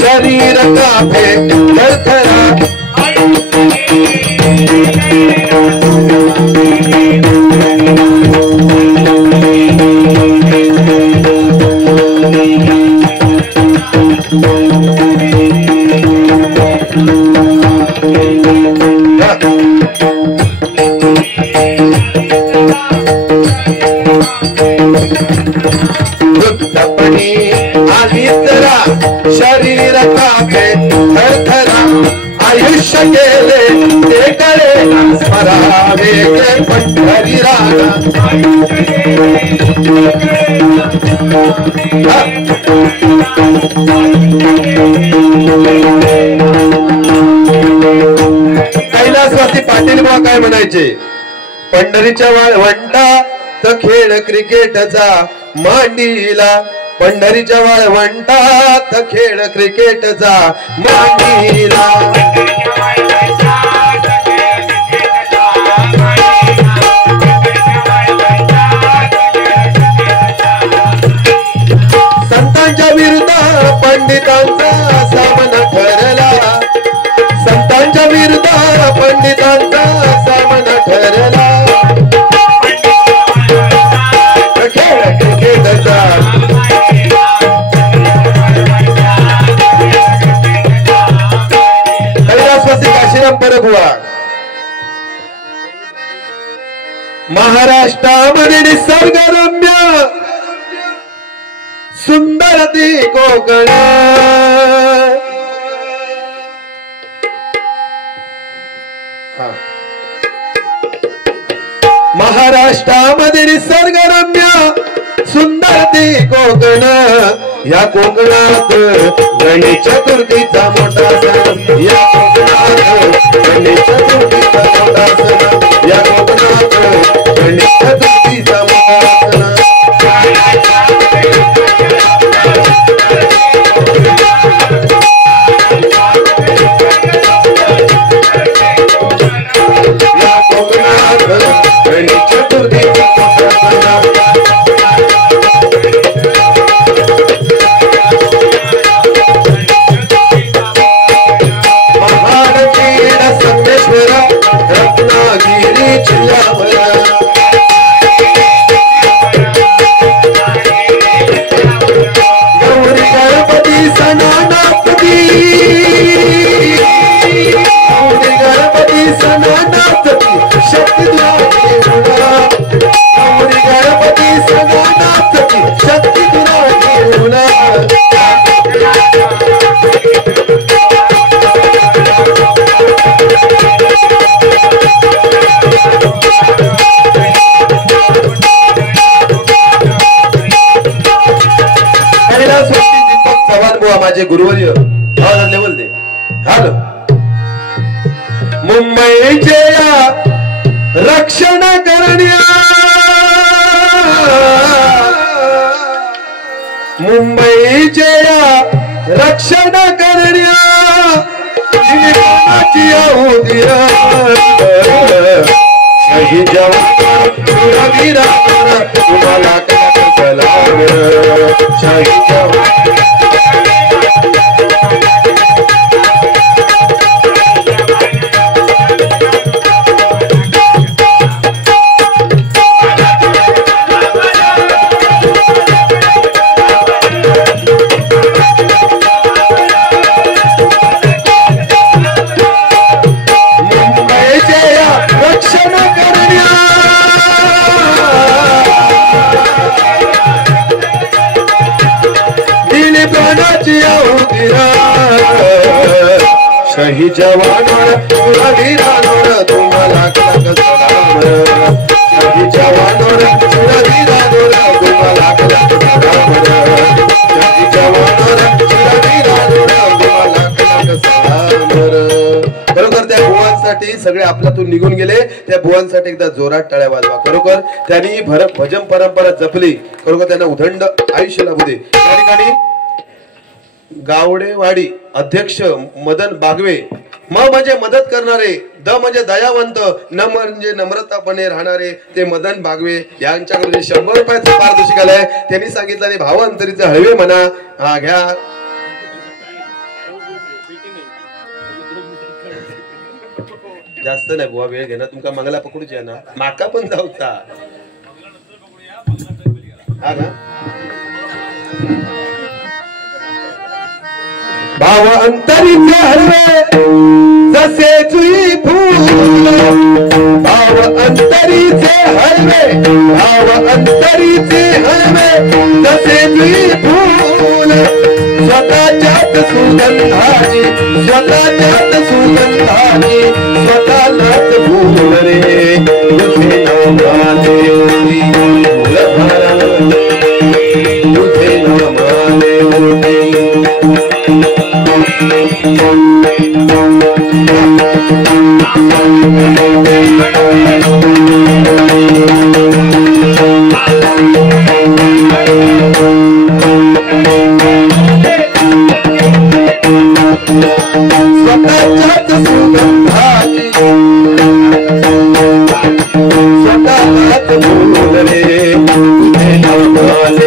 शरीर कापे थरथरा. वृद्धपणी आली जरा शरीर कापे थरथरा. आयुष्य गेले ते करे स्मरावे ते पंढरी रागा. कैलासवासी पाटील बुवा काय म्हणायचे. पंढरीच्या वाळवंटात खेळ क्रिकेटचा मांडीला. पंढरीच्या वाळवंटात खेळ क्रिकेटचा मांडीला. संतांच्या विरुद्ध पंडितांचा सामना ठरला. संतांच्या विरुद्ध पंडितांचा सामना ठरला. खेळ क्रिकेटचा कैलासवासी काशीराम परबुवा. महाराष्ट्रामध्ये निसर्गरम्य सुंदर ती कोकण. महाराष्ट्रामध्ये निसर्गरम्य सुंदर ती कोकण. या कोकणात गणेश चतुर्थीचा मोठा सण. या कोकणात गणेश चतुर्थीचा मोठा सण. या कोकणात गणेश चतुर्थीचा मोठा सण. या कोकणात गणेश चतुर्थीचा मोठा सण. महान क्रीडा संदेश माझे गुरुवर्य लेवल दे हॅलो मुंबईचे या रक्षण करण्या मुंबईचे या रक्षण करण्या सही जवान तुम्हाला सलाम सही जवान शही जवानोर वीरानोर तुम्हाला सलाम शही जवानोर वीरानोर तुम्हाला सलाम शही जवानोर वीरानोर तुम्हाला सलाम खरोखर त्या भुवांसाठी सगळे आपल्यातून निघून गेले त्या भुवांसाठी एकदा जोरात टाळ्या वाजवा खरोखर त्यांनी भजन परंपरा जपली खरोखर त्यांना उदंड आयुष्य लाभू दे त्या ठिकाणी गावडेवाडी अध्यक्ष मदन बागवे म म्हणजे मदत करणारे द म्हणजे दयावंत न म्हणजे नम्रतापणे राहणारे ते मदन बागवे यांच्याकडे 100 रुपयाचं पारितोषिक आलंय त्यांनी सांगितलं भावांतरीचे हळवे म्हणा हा घ्या जास्त नाही बुवा वेळ घेणार तुमका मंगला पकडूची ना माका पण जाऊचा हा ना भाव अंतरीचे हरवे जसे जुई फूल भाव अंतरीचे हरवे भाव अंतरीचे हरवे जसे जुई फूल स्वतःच्यात सुगंधाची स्वतःच्यात सुगंधाची स्वतःलाच भूल रे तुझे नामाने तुझे नामाने स्वतःच्याच सुगंधाची स्वतःलाच भूल रे तुझे नामाने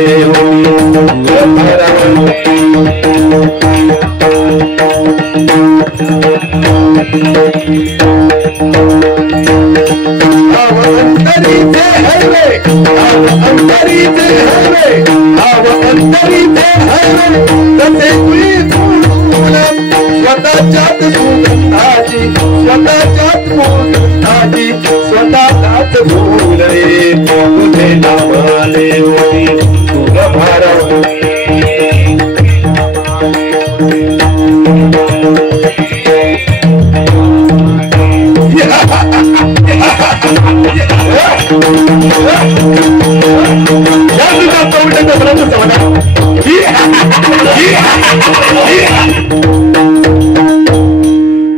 अंतरीचे हरवे अंतरीचे हरवे अंतरीचे हरवे तसे तुझी फूल स्वतःच्यात सुगंधाची स्वतःच्यात सुगंधाची स्वतःलाच भूल रे तुझे नामाने तुझ भार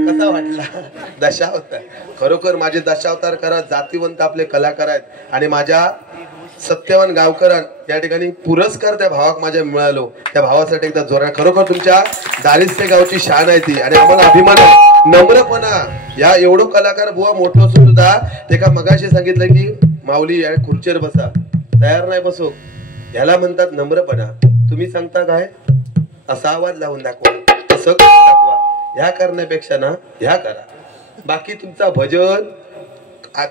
कसा वाटला दशावतार खरोखर माझे दशावतार करा जातीवंत आपले कलाकार आहेत आणि माझ्या सत्यवान गावकरां या ठिकाणी पुरस्कार त्या भावाक माझ्या मिळालो त्या भावासाठी एकदा जोरा खरोखर तुमच्या दारिस्ते गावची शान आहे ती आणि आम्हाला अभिमान आहे नम्रपणा या एवढं कलाकार बुवा मोठं सुद्धा ते का मगाशी सांगितलं की माऊली या खुर्चीवर बसा तयार नाही बसो याला म्हणतात नम्रपणा तुम्ही सांगता काय असा आवाज लावून दाखवा असं दाखवा ह्या करण्यापेक्षा ना ह्या करा बाकी तुमचा भजन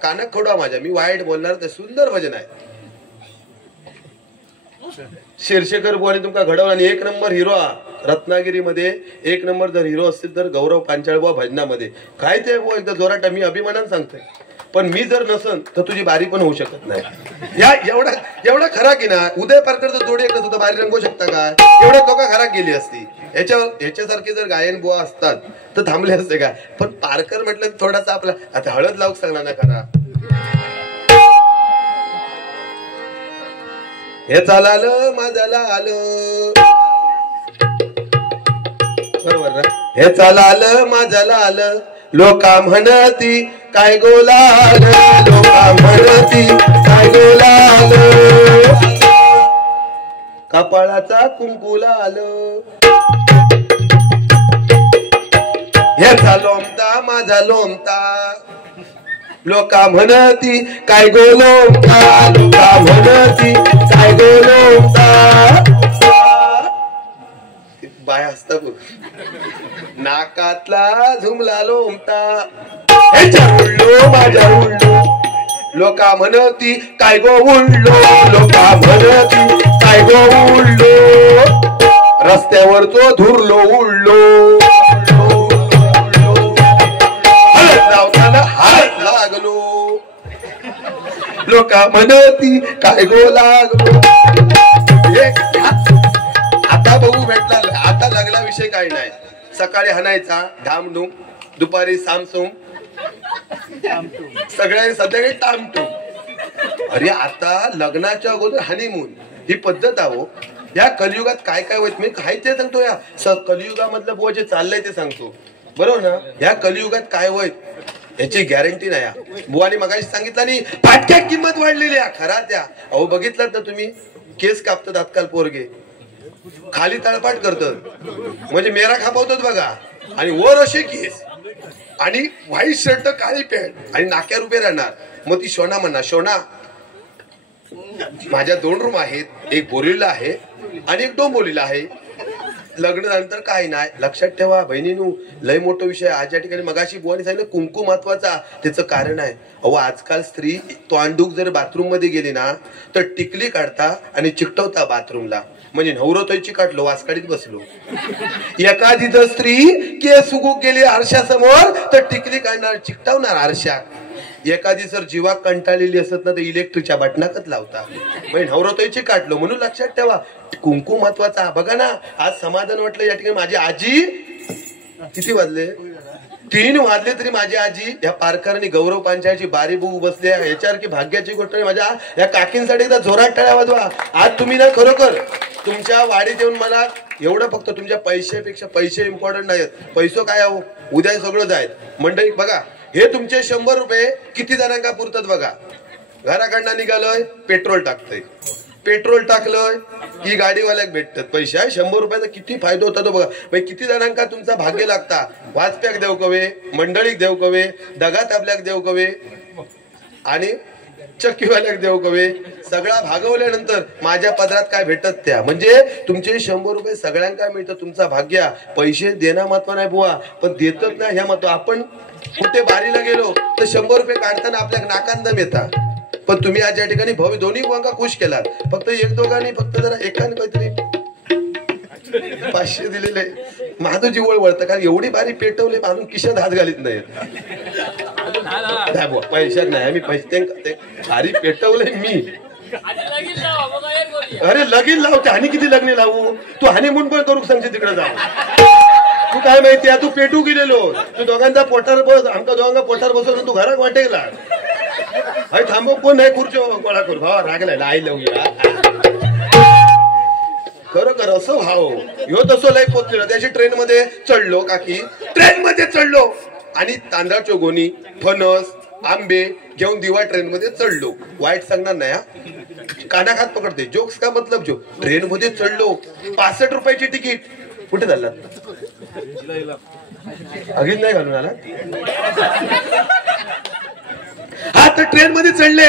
कानाक खोडा माझ्या मी वाईट बोलणार ते सुंदर भजन आहे शिरशेकर बुवाने तुमका घडवला आणि 1 नंबर हिरो रत्नागिरीमध्ये 1 नंबर जर हिरो असतील तर गौरव पांचाळ बुवा भजनामध्ये काय ते बुवा एकदा जोराट मी अभिमानाने सांगतोय पण मी जर नसन तर तुझी बारी पण होऊ शकत नाही या एवढा खरा की ना उदय पारकरचं जोडी एकदा सुद्धा बारी रंगवू शकता का एवढ्या लोक खरा गेली असती ह्याच्यासारखे जर गायन बुवा असतात तर थांबले असते का पण पारकर म्हटलं थोडासा आपला आता हळद लावूक सांगणार ना खरा हे चालालं माझ्याला आलं हे लाल माझा लाल लोका म्हणती काय गोलाल लोका म्हणती काय गोलाल कपाळाचा कुंकू लाल ह्याचा लोमता माझा लोमता लोका म्हणती काय गोलोमता लोका म्हणती काय गोलोमता बाय असता नाकातला झुमला लोमता ह्याच्या उडलो माझ्या उडलो लोका म्हणती काय गो उडलो लोका म्हणती काय गो उडलो रस्त्यावरचो धुरलो उडलो हात लागलो लोका म्हणती काय गो लागलो आता बघू भेटला आता लागला विषय काही नाही सकाळी हाणायचा धामधूम दुपारी सामसूम सगळ्या संध्याकाळी टामटूम अरे आता लग्नाच्या अगोदर हनीमून ही पद्धत आहो या कलियुगात काय काय होत मी काय ते सांगतो या कलियुगामधलं बुवा जे चाललंय ते सांगतो बरोबर ना या कलियुगात काय होत याची गॅरंटी नाही बुवानी मगाशी सांगितलं नाही फाटक्या किंमत वाढलेली आहे खरा त्या अहो बघितलं तर तुम्ही केस कापतात आजकाल पोरगे खाली तळपाट करतात म्हणजे मेरा खापावतात बघा आणि वर असे केस आणि व्हाईट शर्ट काळी पॅन्ट आणि नाक्यावर उभे राहणार मग ती शोना म्हणणार शोना माझ्या 2 रूम आहेत एक बोरीला आहे आणि एक डोंबोलीला आहे लग्न झाल्यानंतर काय नाही लक्षात ठेवा बहिणीनू लय मोठा विषय आज या ठिकाणी मगाशी बुवानी सांगितलं कुंकू महत्वाचा त्याचं कारण आहे अहो आजकाल स्त्री तोंडूक जर बाथरूम मध्ये गेली ना तर टिकली काढता आणि चिकटवता बाथरूमला म्हणजे नवरो तो चिकाटलो वासकाडीत बसलो एखादी जर स्त्री केस उगूक गेली आरशासमोर तर टिकली काढणार चिकटवणार आरशाक एखादी जर जीवा कंटाळलेली असत ना तर इलेक्ट्रिकच्या बटनाकच लावता म्हणजे नवरो तो चिकाटलो म्हणून लक्षात ठेवा कुंकू महत्वाचा बघा ना आज समाधान वाटलं या ठिकाणी माझी आजी किती वाजले 3 वाजले तरी माझी आजी या पारकरांनी गौरव पांचाळची बारी बघू बसले याच्यावर की भाग्याची गोष्ट माझ्या या काकींसाठी एकदा जोरात टाळ्या वाजवा आज तुम्ही ना खरोखर तुमच्या वाडीत येऊन मला एवढं फक्त तुमच्या पैशापेक्षा पैसे इम्पॉर्टंट नाहीत पैसो काय हो उद्या सगळं जायत मंडळी बघा हे तुमचे 100 रुपये किती जणांका पुरतात बघा घराकडनं निघालोय पेट्रोल टाकतोय पेट्रोल टाकलं की गाडीवाल्याक भेटतात पैसे 100 रुपयाचा किती फायदा होता तो बघा किती जणांका तुमचा भाग्य लागता वाचप्याक देव कवे मंडळीक देव कवे दगा ताबल्याक देव कवे आणि चक्कीवाल्याक देव कवे सगळा भागवल्यानंतर माझ्या पदरात काय भेटत त्या म्हणजे तुमचे 100 रुपये सगळ्यांका मिळतं तुमचा भाग्य पैसे देणं महत्व नाही बुवा पण देतच नाही ह्या महत्व आपण कुठे बारीला गेलो तर 100 रुपये काढताना आपल्या नाकांदम येतात पण तुम्ही आज या ठिकाणी भावी दोन्ही बुवांका खुश केलात फक्त एक दोघांनी फक्त जरा एकाने काहीतरी 500 दिलेले माझं जीवळ वळतं कारण एवढी बारी पेटवले मारून खिशात हात घालीत नाही पैशात नाही आम्ही पैसे भारी पेटवले मी अरे लगीन लावते आणि किती लग्न लावू तू हनीमून पण करू सांगते तिकडे जा तू काय माहिती तू पेटू गेलेलो तू दोघांचा पोटार बस आमका दोघांना पोटार बसवून तू घरात वाटेला अरे थांबव कोण नाही खुर्चो गोळा करू भावा रागलाय लाई लावूया खरोखर असं भाव ह्यो तसं लय पोचलेलो त्याची ट्रेन मध्ये चढलो काकी ट्रेन मध्ये चढलो आणि तांदळाची गोणी फणस आंबे घेऊन दिवा ट्रेन मध्ये चढलो वाईट सांगणार नाही कानाखात पकडते जोक्स का मतलब जो ट्रेन मध्ये चढलो 65 रुपयाची तिकीट कुठे झाला अगीच नाही घालून आला हा तर ट्रेन मध्ये चढले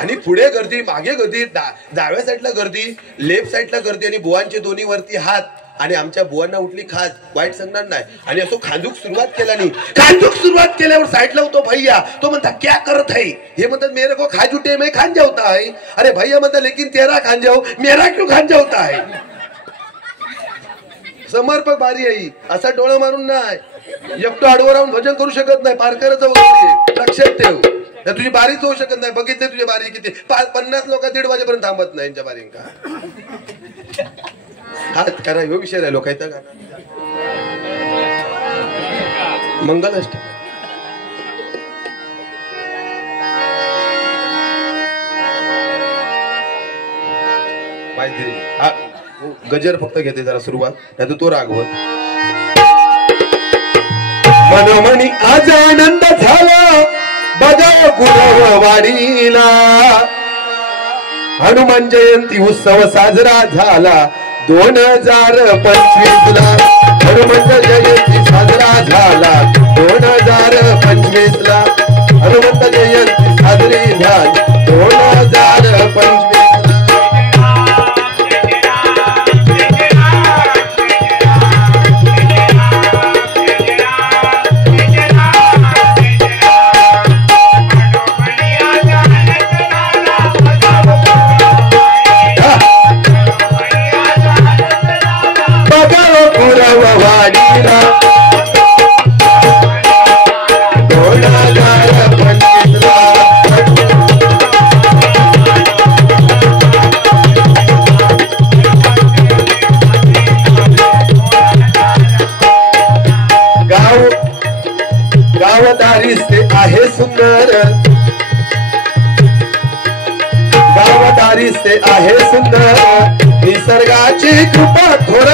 आणि पुढे गर्दी मागे गर्दी डाव्या साईडला गर्दी लेफ्ट साईडला गर्दी आणि बुवांचे दोन्ही वरती हात आणि आमच्या बुवांना उठली खाज वाईट सांगणार नाही आणि असो खांदूक सुरुवात केला नाही खांदूक सुरुवात केल्यावर साईडला होतो भैया तो म्हणता क्या करत है हे म्हणतात मेरे को खाज उठे मैं खान जावता है अरे भैया म्हणता लेकिन तेरा खान जाओ मेरा क्यों खान जावता है समर्पक बारी आहे असा डोळा मारून नाही एकटो आडवं राहून भजन करू शकत नाही पारकराचं वगैरे लक्षात ठेव तुझी बारीच होऊ शकत नाही बघितले तुझी बारी किती 50 लोक 1:30 वाजेपर्यंत थांबत नाही यांच्या बारींका हा करा ह्यो विषय राहिलो काय तर मंगलाष्टक माहिती हा गजर फक्त घेते जरा सुरुवात नाही तर तो रागवत मनोमनी आज आनंद झाला बघा गुरववाडीला. हनुमान जयंती उत्सव साजरा झाला 2025 ला. हनुमान जयंती साजरा झाला 2025 ला. हनुमंत जयंती साजरी झाली 2025 ला. गावदारी से आहे सुंदर, गावदारी से आहे सुंदर, निसर्गाची कृपा थोर.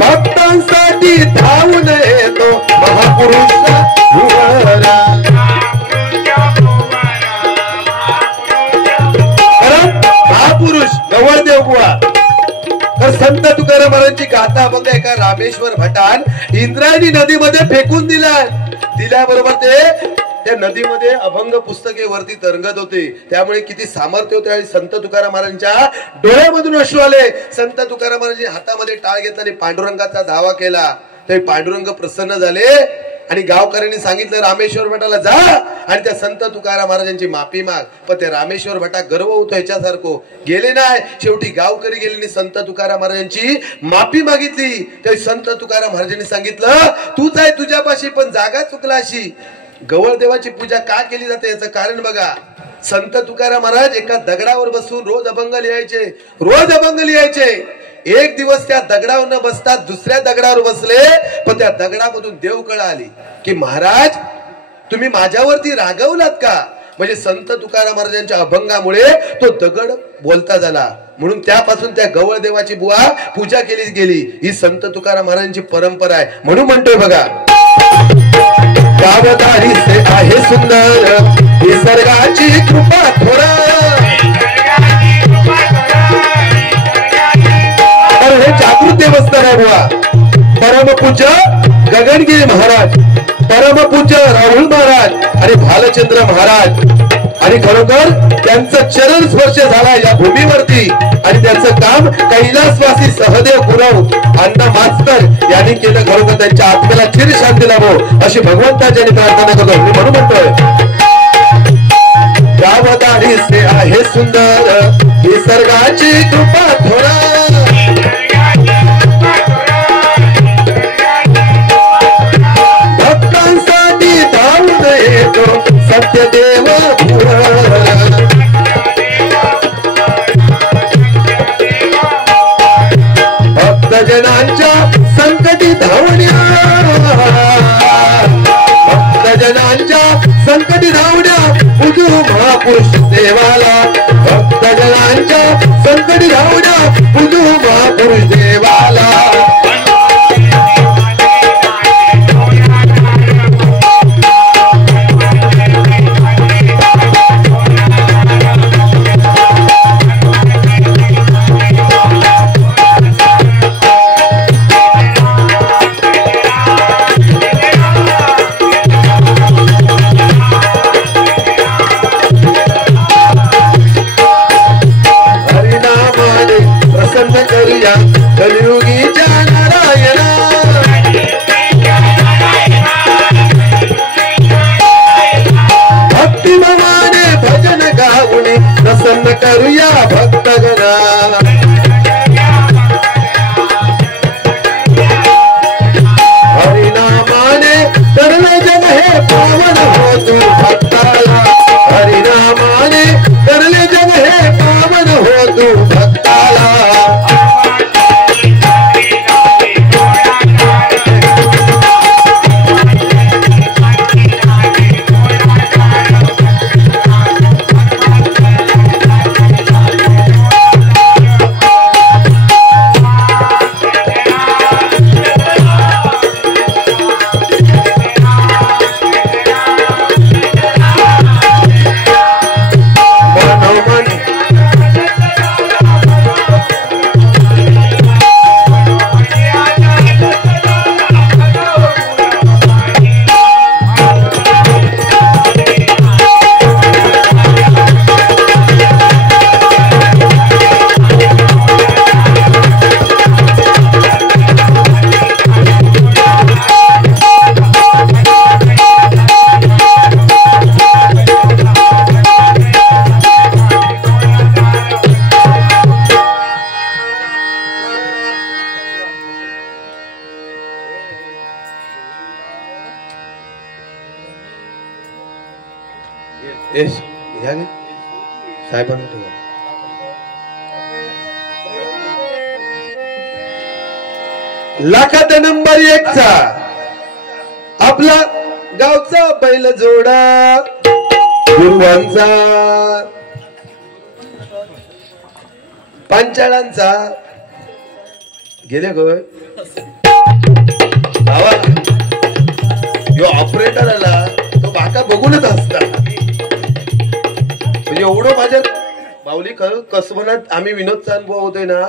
भक्तांसाठी धावून येतो महापुरुष भुवरा. महापुरुष गवळदेव बुवा. तर संत तुकाराम महाराजांची गाथा बघा. एका रामेश्वर भटान इंद्रायणी नदीमध्ये फेकून दिल्याबरोबर ते त्या नदीमध्ये अभंग पुस्तके वरती तरंगत होते. त्यामुळे किती सामर्थ्य होते. आणि संत तुकाराम महाराजांच्या डोळ्यामधून अश्रू आले. संत तुकाराम महाराजांनी हातामध्ये टाळ घेतला आणि पांडुरंगाचा धावा केला. ते पांडुरंग प्रसन्न झाले आणि गावकऱ्यांनी सांगितलं रामेश्वर भटाला जा आणि त्या संत तुकाराम महाराजांची माफी माग. पण ते रामेश्वर भटा गर्व होतो ह्याच्यासारखं गेले नाही. शेवटी गावकरी गेले संत तुकाराम महाराजांची माफी मागितली. त्या संत तुकाराम महाराजांनी सांगितलं तूच आहे तुझ्यापाशी पण जागा चुकला अशी. गवळदेवाची पूजा का केली जाते याचं कारण बघा. संत तुकाराम महाराज एका दगडावर बसून रोज अभंग लिहायचे, रोज अभंग लिहायचे. एक दिवस त्या दगडावर न बसता दुसऱ्या दगडावर बसले. पण त्या दगडामधून देवकळा आली की महाराज तुम्ही माझ्यावरती रागवलात का. म्हणजे संत तुकाराम महाराजांच्या अभंगामुळे तो दगड बोलता झाला. म्हणून त्यापासून त्या गवळदेवाची बुवा पूजा केली गेली. ही संत तुकाराम महाराजांची परंपरा आहे. म्हणून म्हणतोय बघा गावदारी से आहे सुंदर, निसर्गाची कृपा थोर. हे जागृत देवस्थान आहे बुवा. परमपूज्य गगनगिरी महाराज, परमपूज्य राहुल महाराज आणि भालचंद्र महाराज. आणि खरोखर त्यांचं चरण स्पर्श झाला या भूमीवरती. आणि त्यांचं काम कैलासवासी सहदेव गुरव अण्णा मास्तर यांनी केलं. खरोखर त्यांच्या आत्म्याला चिर शांती लाभो अशी भगवंताची प्रार्थना करतो. मी म्हणून म्हणतोय गावदारी से आहे सुंदर, निसर्गाची कृपा थोर. भक्तांसाठी धावून येतो सत्यदेव भक्तजनांच्या संकटी धावण्या, भक्तजनांच्या संकटी धावण्या उजू महापुरुष देवाला. भक्तजनांच्या संकटी धावण्या उजू महापुरुष देवाला. कलियुगीच्या नारायणा भक्ती भवाने भजन गाऊने प्रसन्न करूया भक्तगणा. हरिनामाने तरले जग हे पावन होतो भक्ताला. हरिनामाने तरले जग हे पावन होतो भक्ताला. येस घ्या गे साहेबांना ठेवा. लाखात नंबर 1 चा आपला गावचा बैल जोडा गुरुवांचा पांचाळांचा गेले गोय बाबा यो ऑपरेटर आला तो बाका बघूनच असता म्हणजे एवढं माझ्या बावली खरं कसबनात आम्ही विनोदचा अनुभव होतोय ना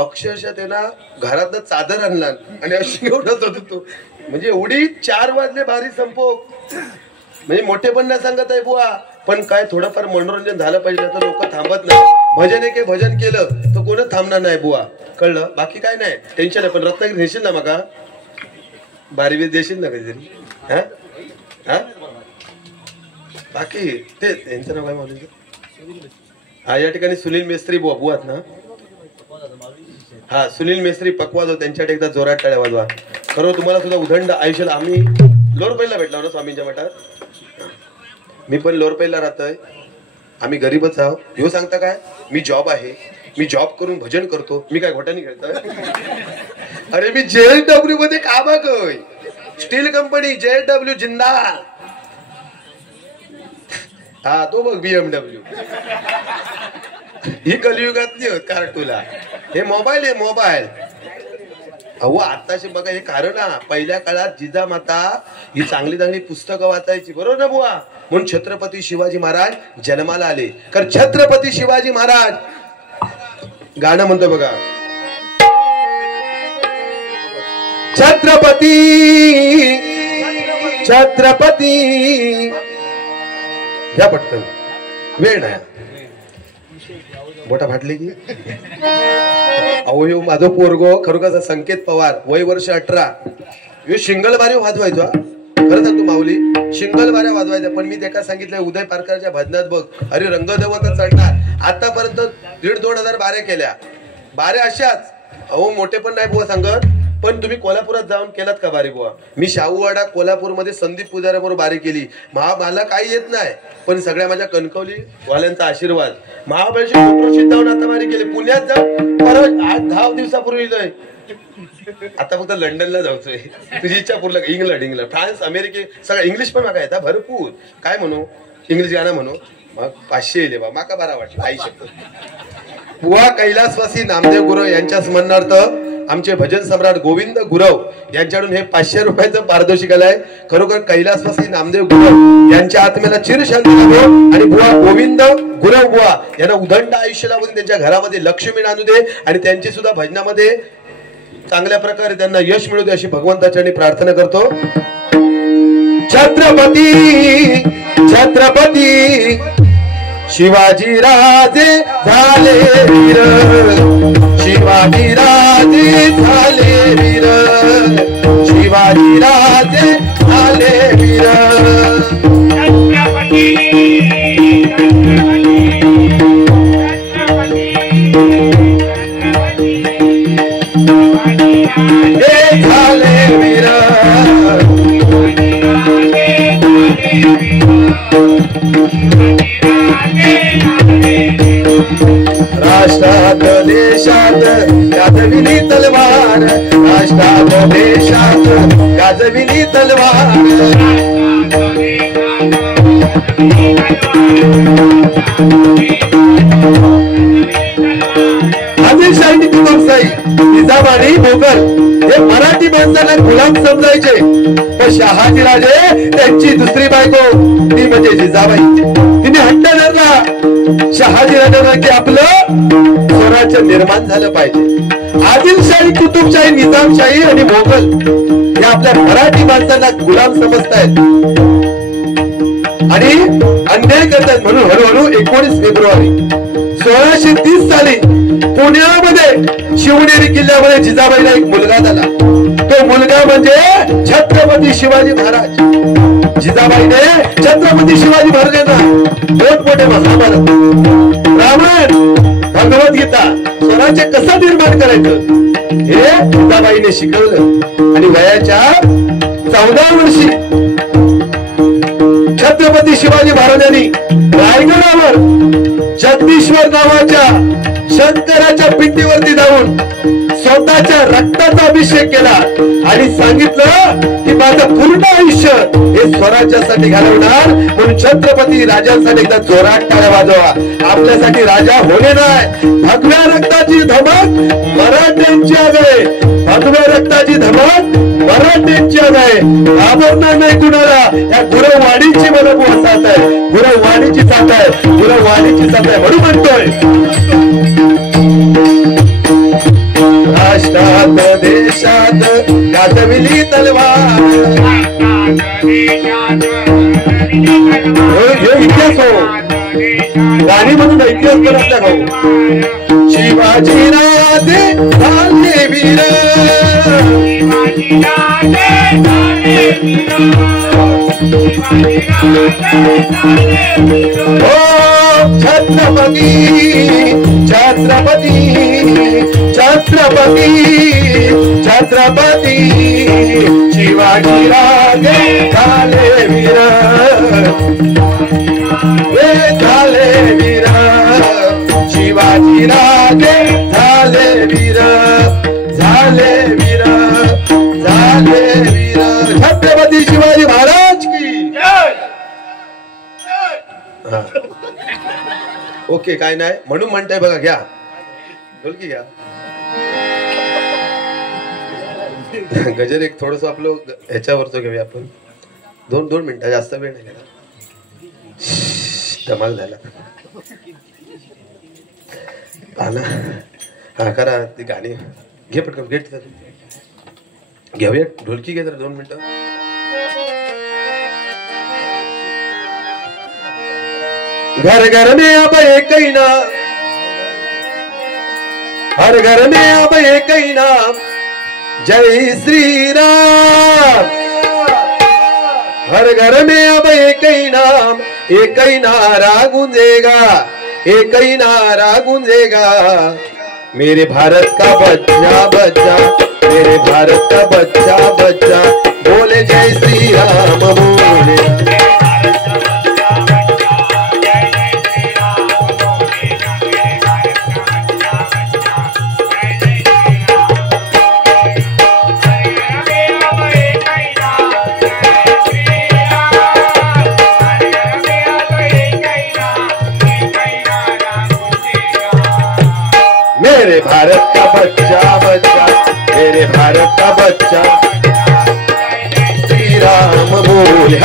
अक्षरशः ते ना घरातनं चादर आणला आणि अशी एवढंच होत तो म्हणजे एवढी 4 वाजले भारी संपो म्हणजे मोठे पण नाही सांगत आहे बुवा पण काय थोडंफार मनोरंजन झालं पाहिजे तर लोक थांबत नाही. भजन एके भजन केलं तर कोणच थांबणार नाही बुवा कळलं. बाकी काय नाही टेन्शन आहे. पण रत्नागिरी नेशील ना मका बारी वेळ देशील ना कधीतरी हा हा बाकी ते त्यांचं नाव काय म्हणून हा या ठिकाणी सुनील मेस्त्री बुवा बुवात ना हा सुनील मेस्त्री पकवाज हो त्यांच्याकडे एकदा जोरात टाळ्या वाजवा. खरं तुम्हाला सुद्धा उदंड आयुष्याला आम्ही लोरपैला भेटला ना स्वामींच्या मठात. मी पण लोरपैला राहतोय. आम्ही गरीबच आहोत. ह्यो सांगता काय मी जॉब आहे मी जॉब करून भजन करतो मी काय घोटाने खेळतोय. अरे मी JSW मध्ये काम आहे स्टील कंपनी JSW जिंदाल हा तो बघ BMW ही कलियुगात नाही होत कार्टूला हे मोबाईल आहे मोबाईल. अहो आताशी बघा हे कारण पहिल्या काळात जिजामाता ही चांगली चांगली पुस्तकं वाचायची बरोबर ना बुवा. म्हणून छत्रपती शिवाजी महाराज जन्माला आले. कारण छत्रपती शिवाजी महाराज गाणं म्हणतो बघा छत्रपती छत्रपती घ्या पटकन वेळ नाही बोटा फाटली की अहो यो माझं पोरगो खरोखर संकेत पवार वय वर्ष 18 यो शिंगल बारी वाजवायचो. खरं सांगतो माऊली शिंगल बाऱ्या वाजवायच्या. पण मी त्याला सांगितलं उदय पारकरच्या भजनात बघ अरे रंगदेवत चढणार आतापर्यंत 1,500-2,000 बाऱ्या केल्या. बाऱ्या अशाच अहो मोठे पण नाही बुवा सांगत. पण तुम्ही कोल्हापुरात जाऊन केलात का बारी बुवा. मी शाहूवाडा कोल्हापूरमध्ये संदीप पुजाऱ्याबरोबर बारी केली. मला काही येत नाही पण सगळ्या माझ्या कणकवली वाल्यांचा आशीर्वाद. महाबळेश्वर जाऊन आता बारी केली. पुण्यात जाऊन परत 8-10 दिवसापूर्वी लय आता फक्त लंडनला जाऊचोय तुझी इच्छा पूर्ण. इंग्लंड फ्रान्स अमेरिके सगळं इंग्लिश पण माका येतात भरपूर. काय म्हणू इंग्लिश गाणं म्हणू मग 500 येले बा माका बरा वाटलं आई शब्द. बुवा कैलासवासी नामदेव गुरव यांच्या स्मरणार्थ आमचे भजन सम्राट गोविंद गुरव यांच्याकडून हे 500 रुपयाचं पारितोषिक आलंय. खरोखर कैलासवासी नामदेव गुरव यांच्या आत्म्याला चिरशांती लाभो आणि बुवा गोविंद गुरव बुवा यांना उदंड आयुष्य लाभून त्यांच्या घरामध्ये लक्ष्मी आणू दे आणि त्यांची सुद्धा भजनामध्ये चांगल्या प्रकारे त्यांना यश मिळू दे अशी भगवंताच्या प्रार्थना करतो. छत्रपती छत्रपती शिवाजी राजे झाले वीर शिवाजी राजे झाले वीर शिवाजी राजे झाले वीर हे झाले वीर राष्ट्रात देशात गाजविली तलवार राष्ट्रात देशात गाजविली तलवार आदिलशाही तुकडोबशाही निजामाने मोगल हे मराठी माणसाला गुलाम समजायचे. पण शहाजी राजे त्यांची दुसरी बायको ती म्हणजे जिजाबाई. तिने हट्ट धरला शहाजी राजांना की आपलं स्वराज्य निर्माण झालं पाहिजे. आदिलशाही कुतुबशाही निजामशाही आणि मोगल हे आपल्या मराठी माणसांना गुलाम समजतायत आणि अन्याय करतात. म्हणून हळूहळू 19 फेब्रुवारी 1630 साली पुण्यामध्ये शिवनेरी किल्ल्यामध्ये जिजाबाईला एक मुलगा झाला. तो मुलगा म्हणजे छत्रपती शिवाजी महाराज. जिजाबाईने छत्रपती शिवाजी महाराजांना मोठमोठे महाभारत रामायण भगवद्गीता स्वराज्य कसं निर्माण करायचं हे जिजाबाईने शिकवलं. आणि वयाच्या 14 वर्षी छत्रपती शिवाजी महाराजांनी रायगडावर जगदीश्वर नावाच्या शंकराच्या पिंडीवरती जाऊन स्वतःच्या रक्ताचा अभिषेक केला आणि सांगितलं की माझं पूर्ण आयुष्य हे स्वराज्यासाठी घालवणार, म्हणून छत्रपती राजांसाठी एकदा जोरात टाळ्या वाजवा. आपल्यासाठी राजा होणे नाही, भगव्या रक्ताची धमक मराठ्यांची आगळे, भगव्या रक्ताची धमक मराठ्यांची आगळे. घाबरणार नाही कुणाला. या गुरववाडीची मला साथ आहे, गुरववाडीची साथ आहे, गुरववाडीची साथ आहे म्हणून म्हणतोय. राष्ट्रात देशात गाजविली तलवार, हे इतिहास हो, गाणी म्हणून इतिहास पण आपल्या भाऊ. शिवाजी राजे झाले वीर, छत्रपती छत्रपती छत्रपती छत्रपती शिवाजी राजे झाले वीर, झाले वीर, शिवाजी राजे झाले वीर, झाले वीर, झाले वीर. छत्रपती शिवाजी महाराज की ओके. काय नाही म्हणून म्हणताय बघा. घ्या ढोलकी घ्या. गजर एक थोडस आपलं ह्याच्यावरच घेऊया आपण. दोन मिनिटं, जास्त वेळ नाही घ्या. धमाल झाला पाना. हा करा ती गाणी घे पटकन. घेत घेऊया ढोलकी घे जरा 2 मिनिटं. घर घर में अब एक ही नाम, हर घर में अब एक ही नाम, जय श्री राम. हर घर में अब एक ही नाम, एक ही नारा गूंजेगा, एक ही नारा गूंजेगा. मेरे भारत का बच्चा बच्चा, मेरे भारत का बच्चा बच्चा, बोले जय श्री राम बोले. मेरे भारत का बच्चा बच्चा, मेरे भारत का बच्चा, श्री राम बोले.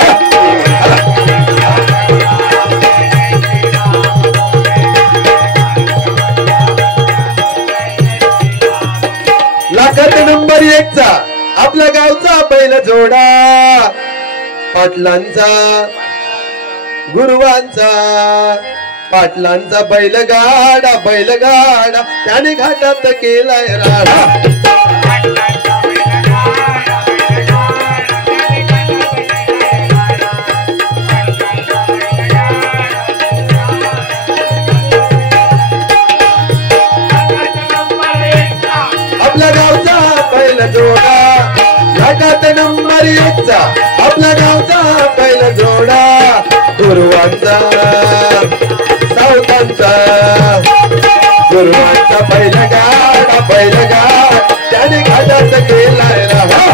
लाखात नंबर 1 चा आपल्या गावचा पहिला जोडा, पाटलांचा गुरुवांचा, पाटलांचा बैलगाडा बैलगाडा, त्याने घाटात केलाय राडा. आपल्या गावचा पहिला जोडा, घाटात नंबर 1 चा आपल्या गावचा पहिला जोडा, गुरुवांचा सावतांचा, गुरुवांचा बैलगाडा बैलगाडा, त्याने घाटात केलाय राडा.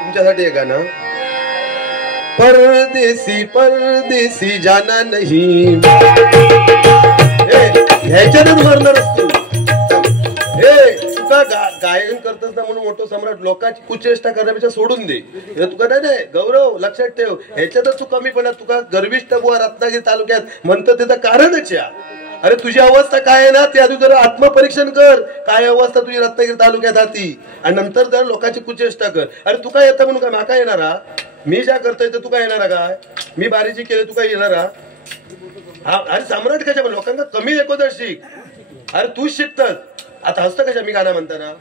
तुमच्यासाठी आहे गाणं. परदेसी परदेसी जाना नहीं, ह्याच्यातच मरणार असतो. तुका गायन करतच ना म्हणून मोठं सम्राट लोकांची कुचेष्टा करण्यापेक्षा सोडून दे. तुका नाही गौरव लक्षात ठेव, ह्याच्यातच तू कमी पडला. तुका गर्विष्ठ बुवा रत्नागिरी तालुक्यात म्हणतं त्याचं कारणच या. अरे तुझी अवस्था काय आहे ना ते आधी जरा आत्मपरीक्षण कर. काय अवस्था तुझी रत्नागिरी तालुक्यात आती आणि नंतर जर लोकांची कुचेष्टा कर. अरे तुका येतं म्हणून काय माका येणारा? मी ज्या करतोय तर तुका येणारा काय? मी बारीची केले तुका येणारा? अरे सम्राट कशा लोकांना कमी एकोदर शिक. अरे तू शिकतस आता हसतं कशा मी गाणं म्हणताना?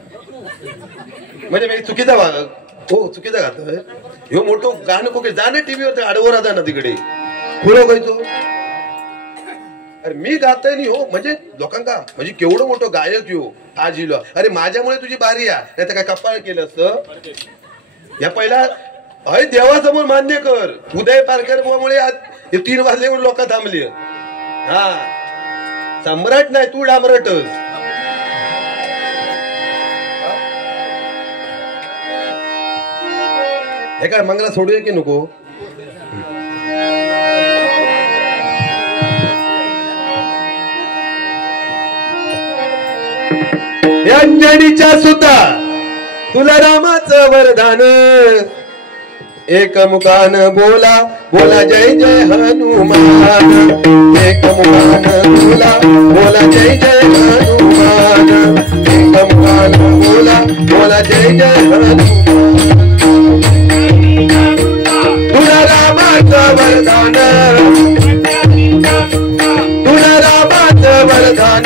म्हणजे मी चुकीचा भाग हो चुकीचा गातोय. ह्यो मोठं गाणं कोके जाणं टीव्हीवर आडवं राहता ना तिकडे खुरो खायचो. अरे मी गातय नाही हो म्हणजे लोकांका म्हणजे केवढं मोठं गायक हो आज इलो अरे माझ्यामुळे तुझी बारी आहे नाही तर काय कपाळ केलं असतं या पहिला अय देवासमोर मान्य कर उदय पारकर मुळे आज 3 वाजले म्हणून लोक थांबली हा सम्राट नाही तू डामरटच हे काय मंगला सोडूया की नको अंजनीच्या सुता तुला रामाचं वरदान एक मुखान बोला बोला जय जय हनुमान एक मुखान बोला बोला जय जय हनुमान एक मुखान बोला बोला जय जय हनुमान तुला रामाचं वरदान तुला रामाचं वरदान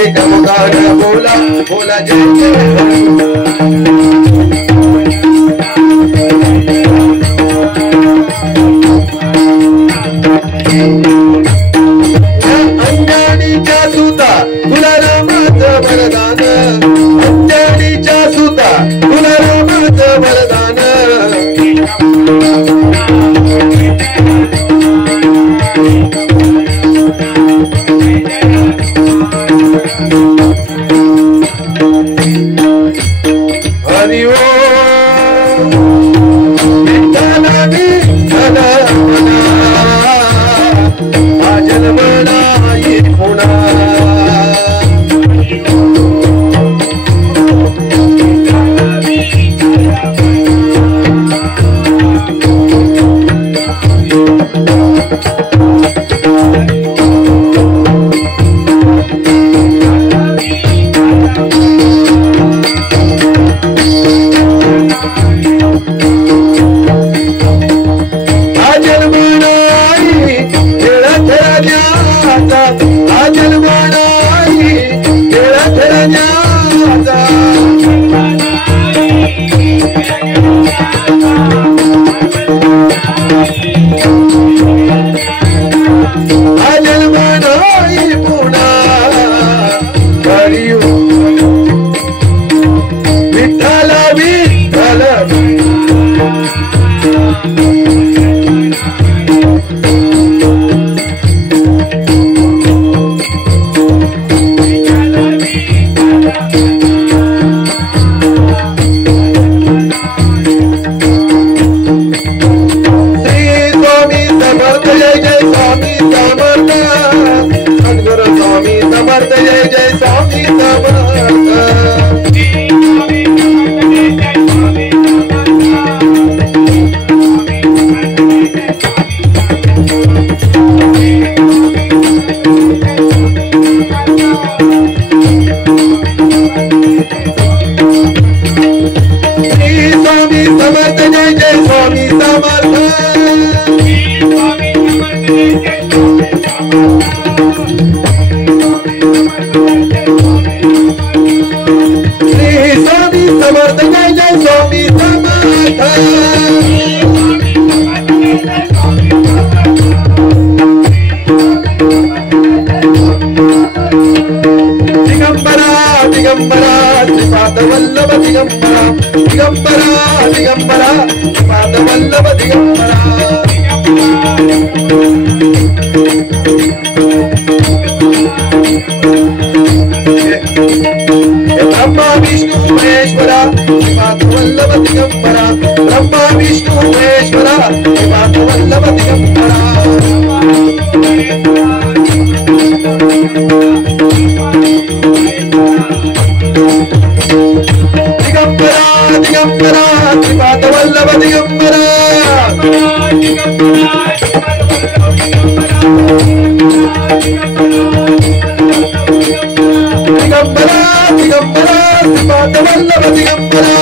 एक मुखान बोला बोला जय जय हनुमान अंजनीच्या सुता तुला रामाचं वरदान अंजनीच्या सुता तुला रामाचं वरदान हरि ओम विठ्ठल विठ्ठल जन्मनाई पुन्हा दिगंबरा दिगंबरा